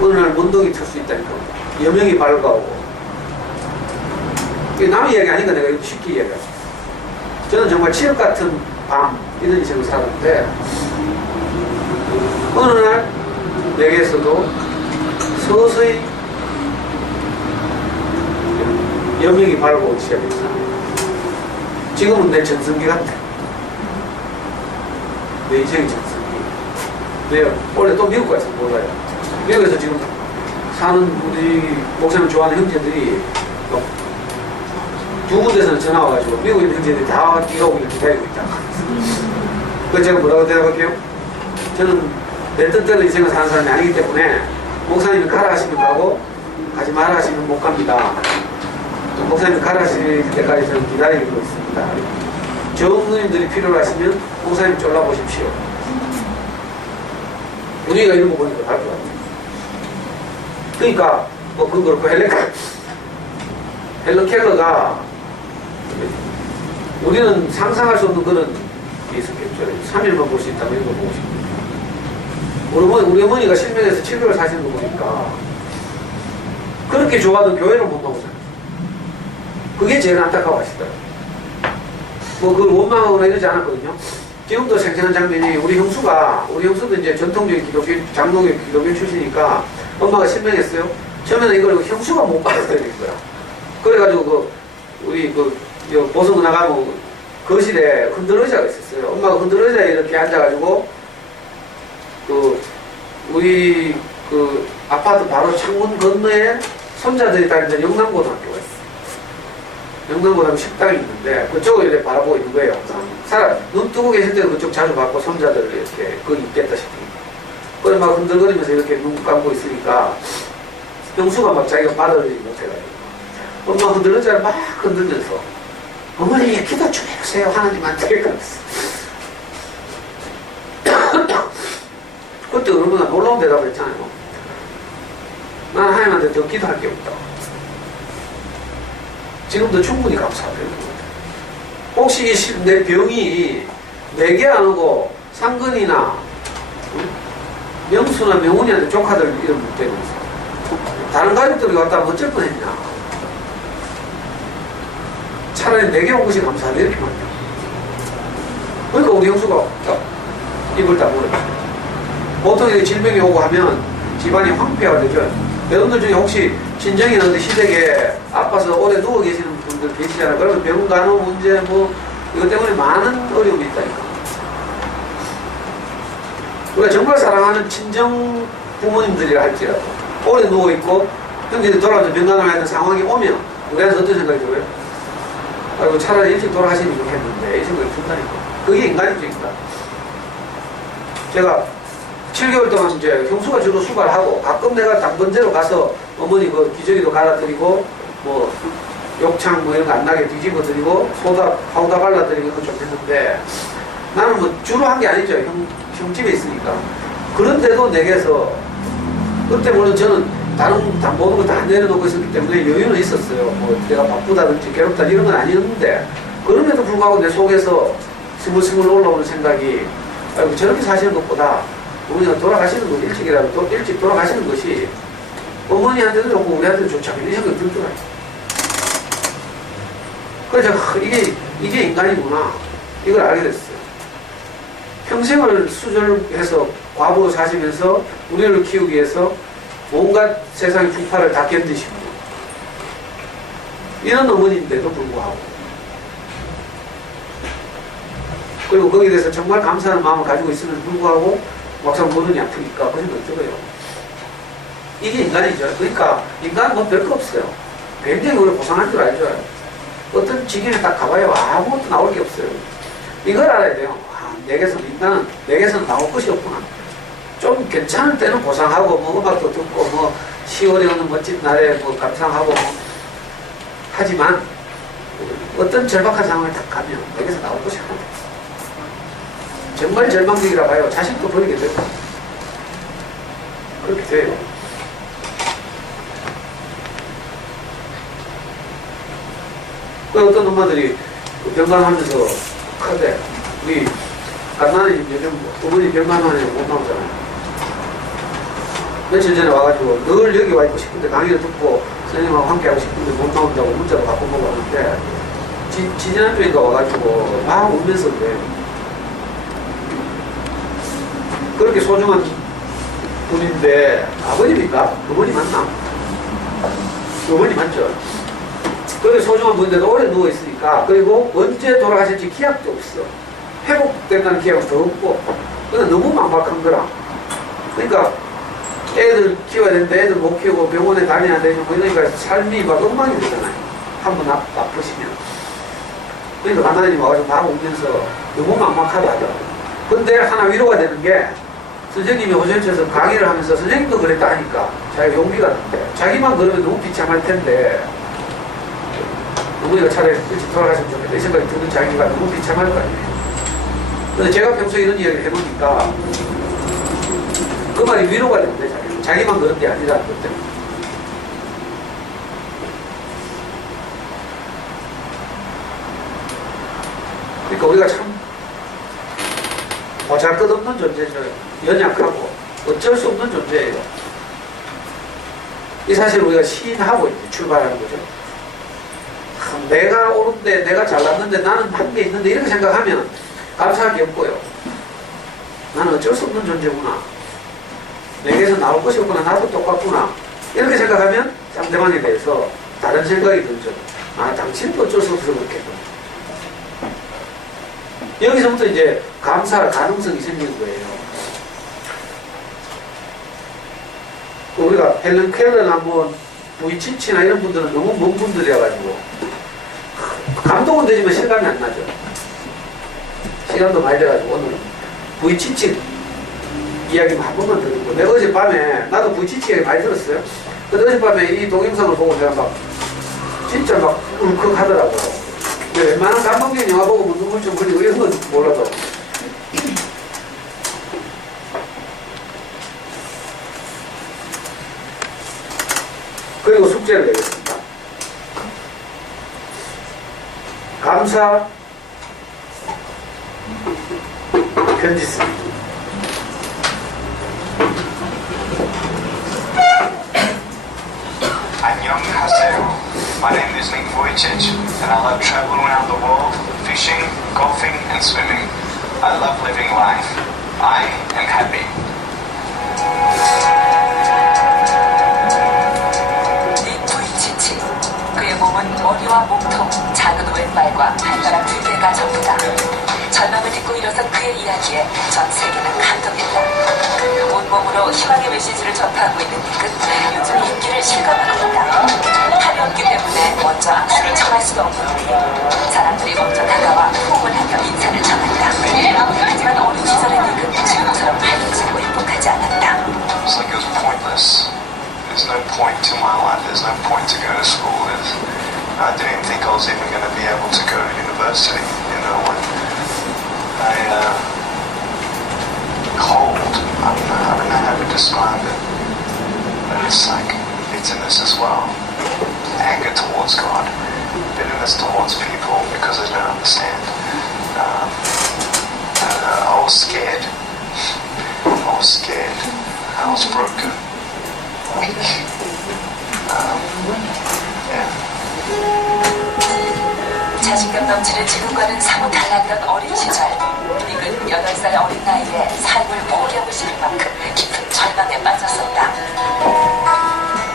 어느 날 문동이 틀 수 있다니까. 여명이 밝아오고. 이게 남의 이야기 아니까 내가 이렇게 쉽게 이야기하죠. 저는 정말 치욕 같은 밤 이런 인생을 살았는데 어느 날 내게서도 서서히 여명이 바라보기 시작했어. 지금은 내 전성기 같아. 내 인생의 전성기. 내가 원래 또 미국 가서 몰라요. 미국에서 지금 사는 우리 목사님 좋아하는 형제들이 두 군데서는 전화 와가지고 미국에 있는 형제들이 다 뛰어오기를 기다리고 있다. 그래서 제가 뭐라고 대답할게요? 저는 내 뜻대로 인생을 사는 사람이 아니기 때문에 목사님이 가라 하시면 가고 가지 마라 하시면 못 갑니다. 목사님이 가라 하실 때까지 저는 기다리고 있습니다. 전무님들이 필요로 하시면 목사님 졸라보십시오. 분위기가 이런 거 보니까 다를 것 같아요. 그러니까 뭐 그건 그렇고 헬런 켈러가 우리는 상상할 수 없는 그런 게 있었겠죠. 3일만 볼 수 있다면 이런 걸 보고 싶어요. 우리 어머니가 실명에서 7개월 사시는 거 보니까 그렇게 좋아하던 교회를 못 나오잖아요. 그게 제일 안타까워하시더라고요. 뭐 그걸 원망하거나 이러지 않았거든요. 지금도 생생한 장면이 우리 형수도 이제 전통적인 기독교, 장로교 기독교 출신이니까 엄마가 실명했어요. 처음에는 이걸 형수가 못 받아들인 거야. 그래가지고 우리 보성 나가면 거실에 흔들 의자가 있었어요. 엄마가 흔들 의자에 이렇게 앉아가지고 우리 아파트 바로 창문 건너에 손자들이 다니는 영남고등학교가 있어요. 영남고등학교 식당이 있는데 그쪽을 이렇게 바라보고 있는 거예요. 항상 눈 뜨고 계실 때도 그쪽 자주 봤고 손자들을 이렇게 거기 있겠다 싶으니까. 그래 막 흔들거리면서 이렇게 눈 감고 있으니까 형수가 막 자기가 받아들이지 못해가지고 엄마 흔들는 자를 막 흔들면서 어머니 기도 좀 해주세요 하나님한테 그랬어. 그때 얼마나 놀라운 대답을 했잖아요. 나는 하나님한테 더 기도할 게 없다. 지금도 충분히 감사하대요. 혹시 내 병이 내게 안 오고 상근이나 명수나 명훈이한테 조카들 이름 못 대면서 다른 가족들이 왔다면 어쩔 뻔했냐. 차라리 내게 온 것이 감사하다 이렇게 말해요. 그러니까 우리 형수가 입을 다물어요. 보통 이렇게 질병이 오고 하면 집안이 황폐가 되죠. 여러분들 중에 혹시 친정이 있는데 시댁에 아파서 오래 누워 계시는 분들 계시잖아요. 그러면 병원 간호 문제 이것 때문에 많은 어려움이 있다니까. 우리가 정말 사랑하는 친정 부모님들이라 할지라도 오래 누워있고 형제들이 돌아와서 병간호를 해야 하는 상황이 오면 우리한테 어떤 생각이 들어요? 아이고 차라리 일찍 돌아가시면 좋겠는데 이 생각이 든다니까. 그게 인간입니다. 제가 7개월 동안 이제 형수가 주로 수발을 하고 가끔 내가 당번제로 가서 어머니 그 기저귀도 갈아드리고 뭐 욕창 뭐 이런 거 안 나게 뒤집어 드리고 파우더 발라드리고 그거 좀 했는데 나는 뭐 주로 한 게 아니죠. 형 집에 있으니까. 그런데도 내게서 그때 물론 저는 다른 모든 거 다 내려놓고 있었기 때문에 여유는 있었어요. 뭐 내가 바쁘다든지 괴롭다 이런 건 아니었는데 그럼에도 불구하고 내 속에서 스물스물 올라오는 생각이 아이고 저렇게 사시는 것보다 어머니가 돌아가시는 거 일찍이라도 일찍 돌아가시는 것이 어머니한테도 좋고 우리한테도 좋지 않은 생각이 들더라고요. 그래서 이게 인간이구나 이걸 알게 됐어요. 평생을 수절해서 과부로 사시면서 우리를 키우기 위해서 온갖 세상의 풍파를 다 견디시고 이런 어머니인데도 불구하고 그리고 거기에 대해서 정말 감사하는 마음을 가지고 있음에도 불구하고 막상 모든이 아프니까 그 생각이 들어요. 이게 인간이죠. 그러니까 인간은 뭐 별거 없어요. 굉장히 우리 고상한 줄 알죠. 어떤 지경에 딱 가봐야 아무것도 나올 게 없어요. 이걸 알아야 돼요. 인간은 내게서는 나올 것이 없구나. 좀 괜찮을 때는 고상하고 뭐 음악도 듣고 뭐 10월에 오는 멋진 날에 뭐 감상하고 뭐 하지만 어떤 절박한 상황을 딱 가면 내게서 나올 것이 하나도 없어요. 정말 절망적이라 봐요. 자식도 버리게 되고 그렇게 돼요. 그 어떤 엄마들이 병간하면서 카대 우리 나는 요즘 어머니 병간하면 못 나오잖아요. 며칠 전에 와가지고 늘 여기 와 있고 싶은데 강의를 듣고 선생님하고 함께 하고 싶은데 못 나온다고 문자로 바꿔보고 하는데 지난주인가 와가지고 막 울면서 그래요. 그렇게 소중한 분인데 아버님입니까? 어머니 맞나? 어머니 맞죠? 그렇게 소중한 분인데도 오래 누워있으니까. 그리고 언제 돌아가실지 기약도 없어. 회복된다는 기약은 더 없고. 근데 너무 막막한 거라. 그러니까 애들 키워야 되는데 애들 못 키우고 병원에 다녀야 되고 그러니까 삶이 막 엉망이 되잖아요. 한번 아프시면. 그러니까 하나님 와가지고 막 오면서 너무 막막하다 하더라고요. 근데 하나 위로가 되는 게 선생님이 호전처에서 강의를 하면서 선생님도 그랬다 하니까 자기가 용기가 난대. 자기만 그러면 너무 비참할 텐데 어머니가 차라리 일찍 돌아가시면 좋겠다 이 생각이 드는 자기가 너무 비참할 거 아니에요. 근데 제가 평소에 이런 이야기를 해보니까 그 말이 위로가 되는데 자기만 그런 게 아니라는 것 때문에. 그러니까 우리가 참 보잘것없는 존재죠. 연약하고 어쩔 수 없는 존재예요. 이 사실 우리가 시인하고 이제 출발하는 거죠. 내가 옳은데 내가 잘났는데 나는 한 게 있는데 이렇게 생각하면 감사할 게 없고요. 나는 어쩔 수 없는 존재구나. 내게서 나올 것이 없구나. 나도 똑같구나. 이렇게 생각하면 상대방에 대해서 다른 생각이 들죠. 아, 당신도 어쩔 수 없어서 그렇겠구나. 여기서부터 이제 감사할 가능성이 생기는 거예요. 우리가 헬렌 켈러나 뭐 부이치치나 이런 분들은 너무 먼 분들이어가지고 감동은 되지만 실감이 안 나죠. 시간도 많이 돼가지고 오늘은 부이치치 이야기만 한 번만 들었고, 내가 어젯밤에 나도 부이치치 이야기 많이 들었어요. 근데 어젯밤에 이 동영상을 보고 내가 막 진짜 막 울컥하더라고요. 웬만한 감동적인 영화 보고 뭐 눈물 좀 흘리고 이런 건 몰라도 그리고 숙제를 내겠습니다. 감사 편지 쓰기. 안녕하세요. My name is Nick Vujicic, and I love traveling around the world, fishing, golfing, and swimming. I love living life. I am happy. 닉 부이치치. 그의 몸은 머리와 몸통, 작은 왼발과 발가락 2개가 전부다. 절망을 딛고 일어선 그의 이야기에 전 세계는 감동했다. 온몸으로 희망의 메시지를 전파하고 있는 닉은 요즘 인기를 실감하고 있다. 탈이 없기 때문에 먼저 악수를 청할 수도 없는 우리. 사람들이 먼저 다가와 호응을 하며 인사를 전한다. 하지만 어린 시절의 닉은 지금처럼 밝아지고 행복하지 않았다. It's like it was pointless. There's no point to my life. There's no point to go to school. I didn't think I was even going to be able to go to university. You know, when cold. I don't know how to describe it. But it's like bitterness as well. Anger towards God. Bitterness towards people because they don't understand. I was scared. I was scared. I was broken. Weak. Yeah. 자신감 넘치는 지금과는 사뭇 달랐던 어린 시절. 닉은 8살 어린 나이에 삶을 포기하고 싶을 만큼 깊은 절망에 빠졌었다.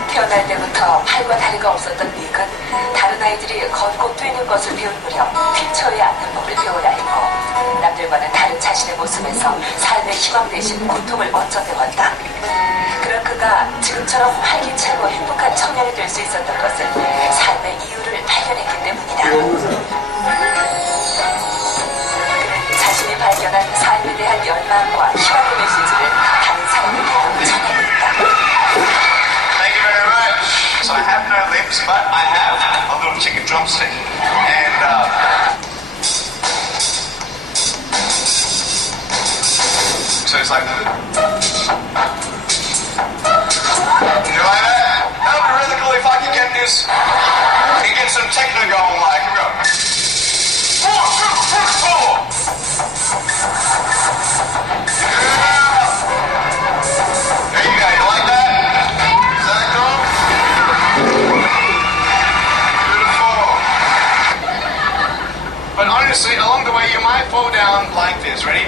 태어날 때부터 팔과 다리가 없었던 닉은 다른 아이들이 걷고 뛰는 것을 배울 무렵 휠체어에 앉는 법을 배워야 했고, 남들과는 다른 자신의 모습에서 삶의 희망 대신 고통을 먼저 배웠다. 그런 그가 지금처럼 활기차고 행복한 청년이 될 수 있었던 것은 삶의 이유를 발견했기 때문이다. 그는 자신이 발견한 삶에 대한 열망과 희망의 메시지를 다른 사람에게 전해냈다. Thank you very much. So I have no lips, but I have a little chicken drumstick. And so it's like, you like that? That would be really cool if I could get this and get some techno going, like, here we go. 4, 2, 3, 4. There you go. You like that? Is that cool? Beautiful. But honestly, along the way, you might fall down like this. Ready?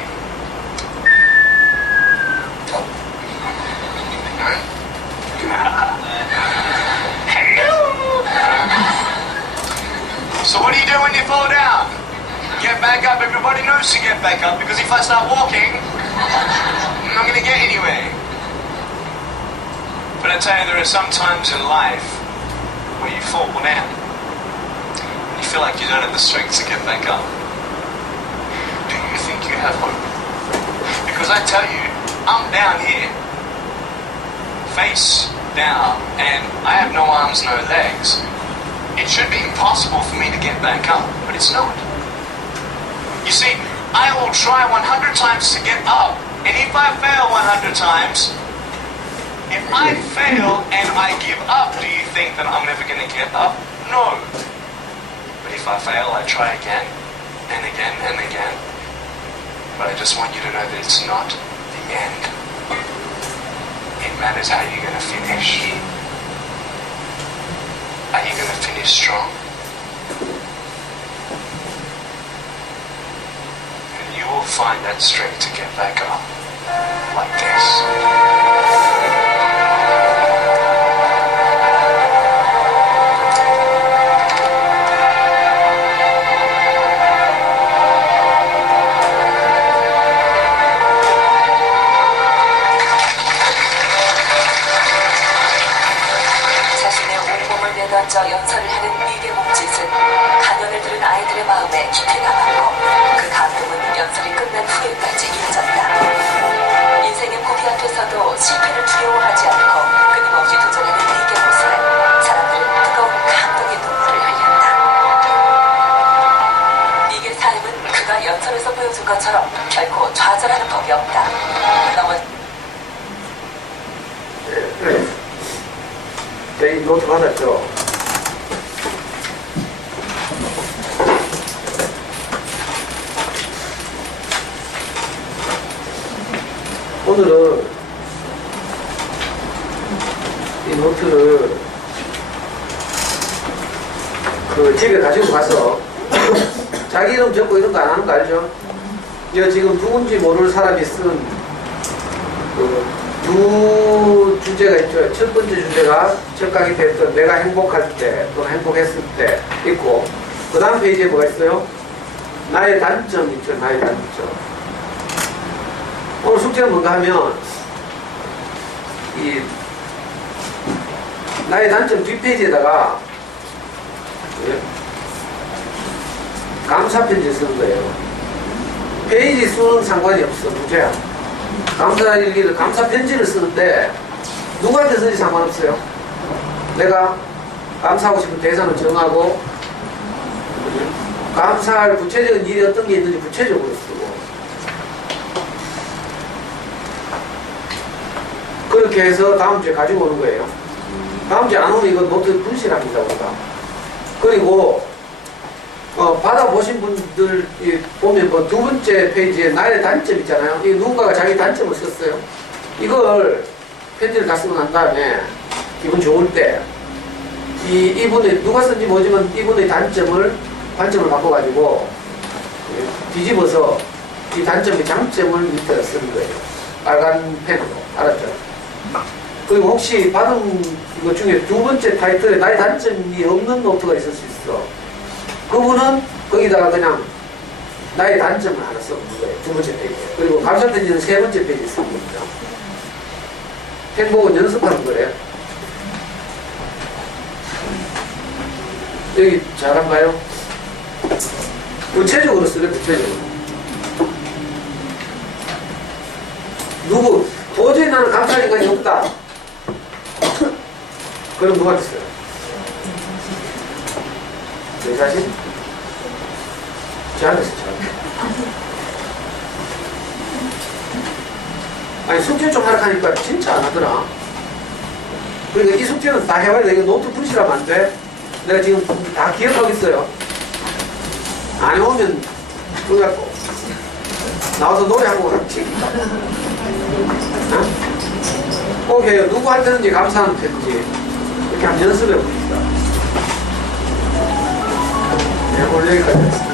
back up because if I start walking, I'm not going to get anywhere. But I tell you, there are some times in life where you fall down and you feel like you don't have the strength to get back up. Do you think you have hope? Because I tell you, I'm down here, face down, and I have no arms, no legs. It should be impossible for me to get back up, but it's not. You see, I will try 100 times to get up, and if I fail 100 times, if I fail and I give up, do you think that I'm never going to get up? No. But if I fail, I try again, and again, and again. But I just want you to know that it's not the end. It matters how you're going to finish. Are you going to finish strong? And you will find that strength to get back up. Like this. 자신의 온몸을 내던져 연설을 하는 미개 몸짓은 가면을 들은 아이들의 마음에 깊이 남았고 그 감동은 연설이 끝난 후에까지 이어졌다. 인생의 고비 앞에서도 실패를 두려워하지 않고 끊임없이 도전하는 미개 모습에 사람들은 뜨거운 감동의 눈물을 흘렸다. 미개 삶은 그가 연설에서 보여준 것처럼 결코 좌절하는 법이 없다. 이 노트 받았죠? 오늘은 이 노트를 집에 가지고 가서 자기 이름 적고 이런 거 안 하는 거 알죠? 이거 지금 누군지 모르는 사람이 쓴 두 주제가 있죠. 첫 번째 주제가 적각이 됐던 내가 행복할 때 또는 행복했을 때 있고, 그 다음 페이지에 뭐가 있어요? 나의 단점 있죠. 나의 단점. 오늘 숙제는 뭔가 하면 이 나의 단점 뒷페이지에다가 감사 편지 쓰는 거예요. 페이지 수는 상관이 없어. 문제야. 감사 일기를, 감사 편지를 쓰는데 누구한테 쓰는지 상관없어요. 내가 감사하고 싶은 대상을 정하고 감사할 구체적인 일이 어떤 게 있는지 구체적으로 쓰고, 그렇게 해서 다음 주에 가지고 오는 거예요. 다음 주에 안 오면 이거 노트 분실합니다, 우리가. 그리고 받아보신 분들 보면 뭐 두 번째 페이지에 나의 단점 있잖아요. 이 누군가가 자기 단점을 썼어요. 이걸 편지를 다 쓰고 난 다음에 기분 좋을 때 이분의 누가 쓴지 모르지만 이분의 관점을 바꿔가지고 뒤집어서 이 단점의 장점을 밑에다 쓰는 거예요. 빨간 펜으로. 알았죠? 그리고 혹시 받은 이것 중에 두 번째 타이틀에 나의 단점이 없는 노트가 있을 수 있어. 그분은 거기다가 그냥 나의 단점을 하나 써놓는 거예요. 두 번째 페이지에. 그리고 감사 편지는 세 번째 페이지에 쓰는 겁니다. 행복은 연습하는 거래요. 여기 잘한가요? 구체적으로 쓰래, 구체적으로. 누구, 도저히 나는 감사할 시간이 없다. 그럼 누구한테 써요? 내 자신? 저한테 써, 저한테. 아니, 숙제 좀 하라 하니까 진짜 안 하더라. 그러니까 이 숙제는 다 해봐야 돼. 이거 노트 분실하면 안 돼. 내가 지금 다 기억하고 있어요. 안 해오면 그거 갖고 나와서 노래하고 같이 꼭 해요. 누구한테든지 감사하는 편지 이렇게 한번 연습해 봅시다. 네, 오늘 여기까지 했습니다.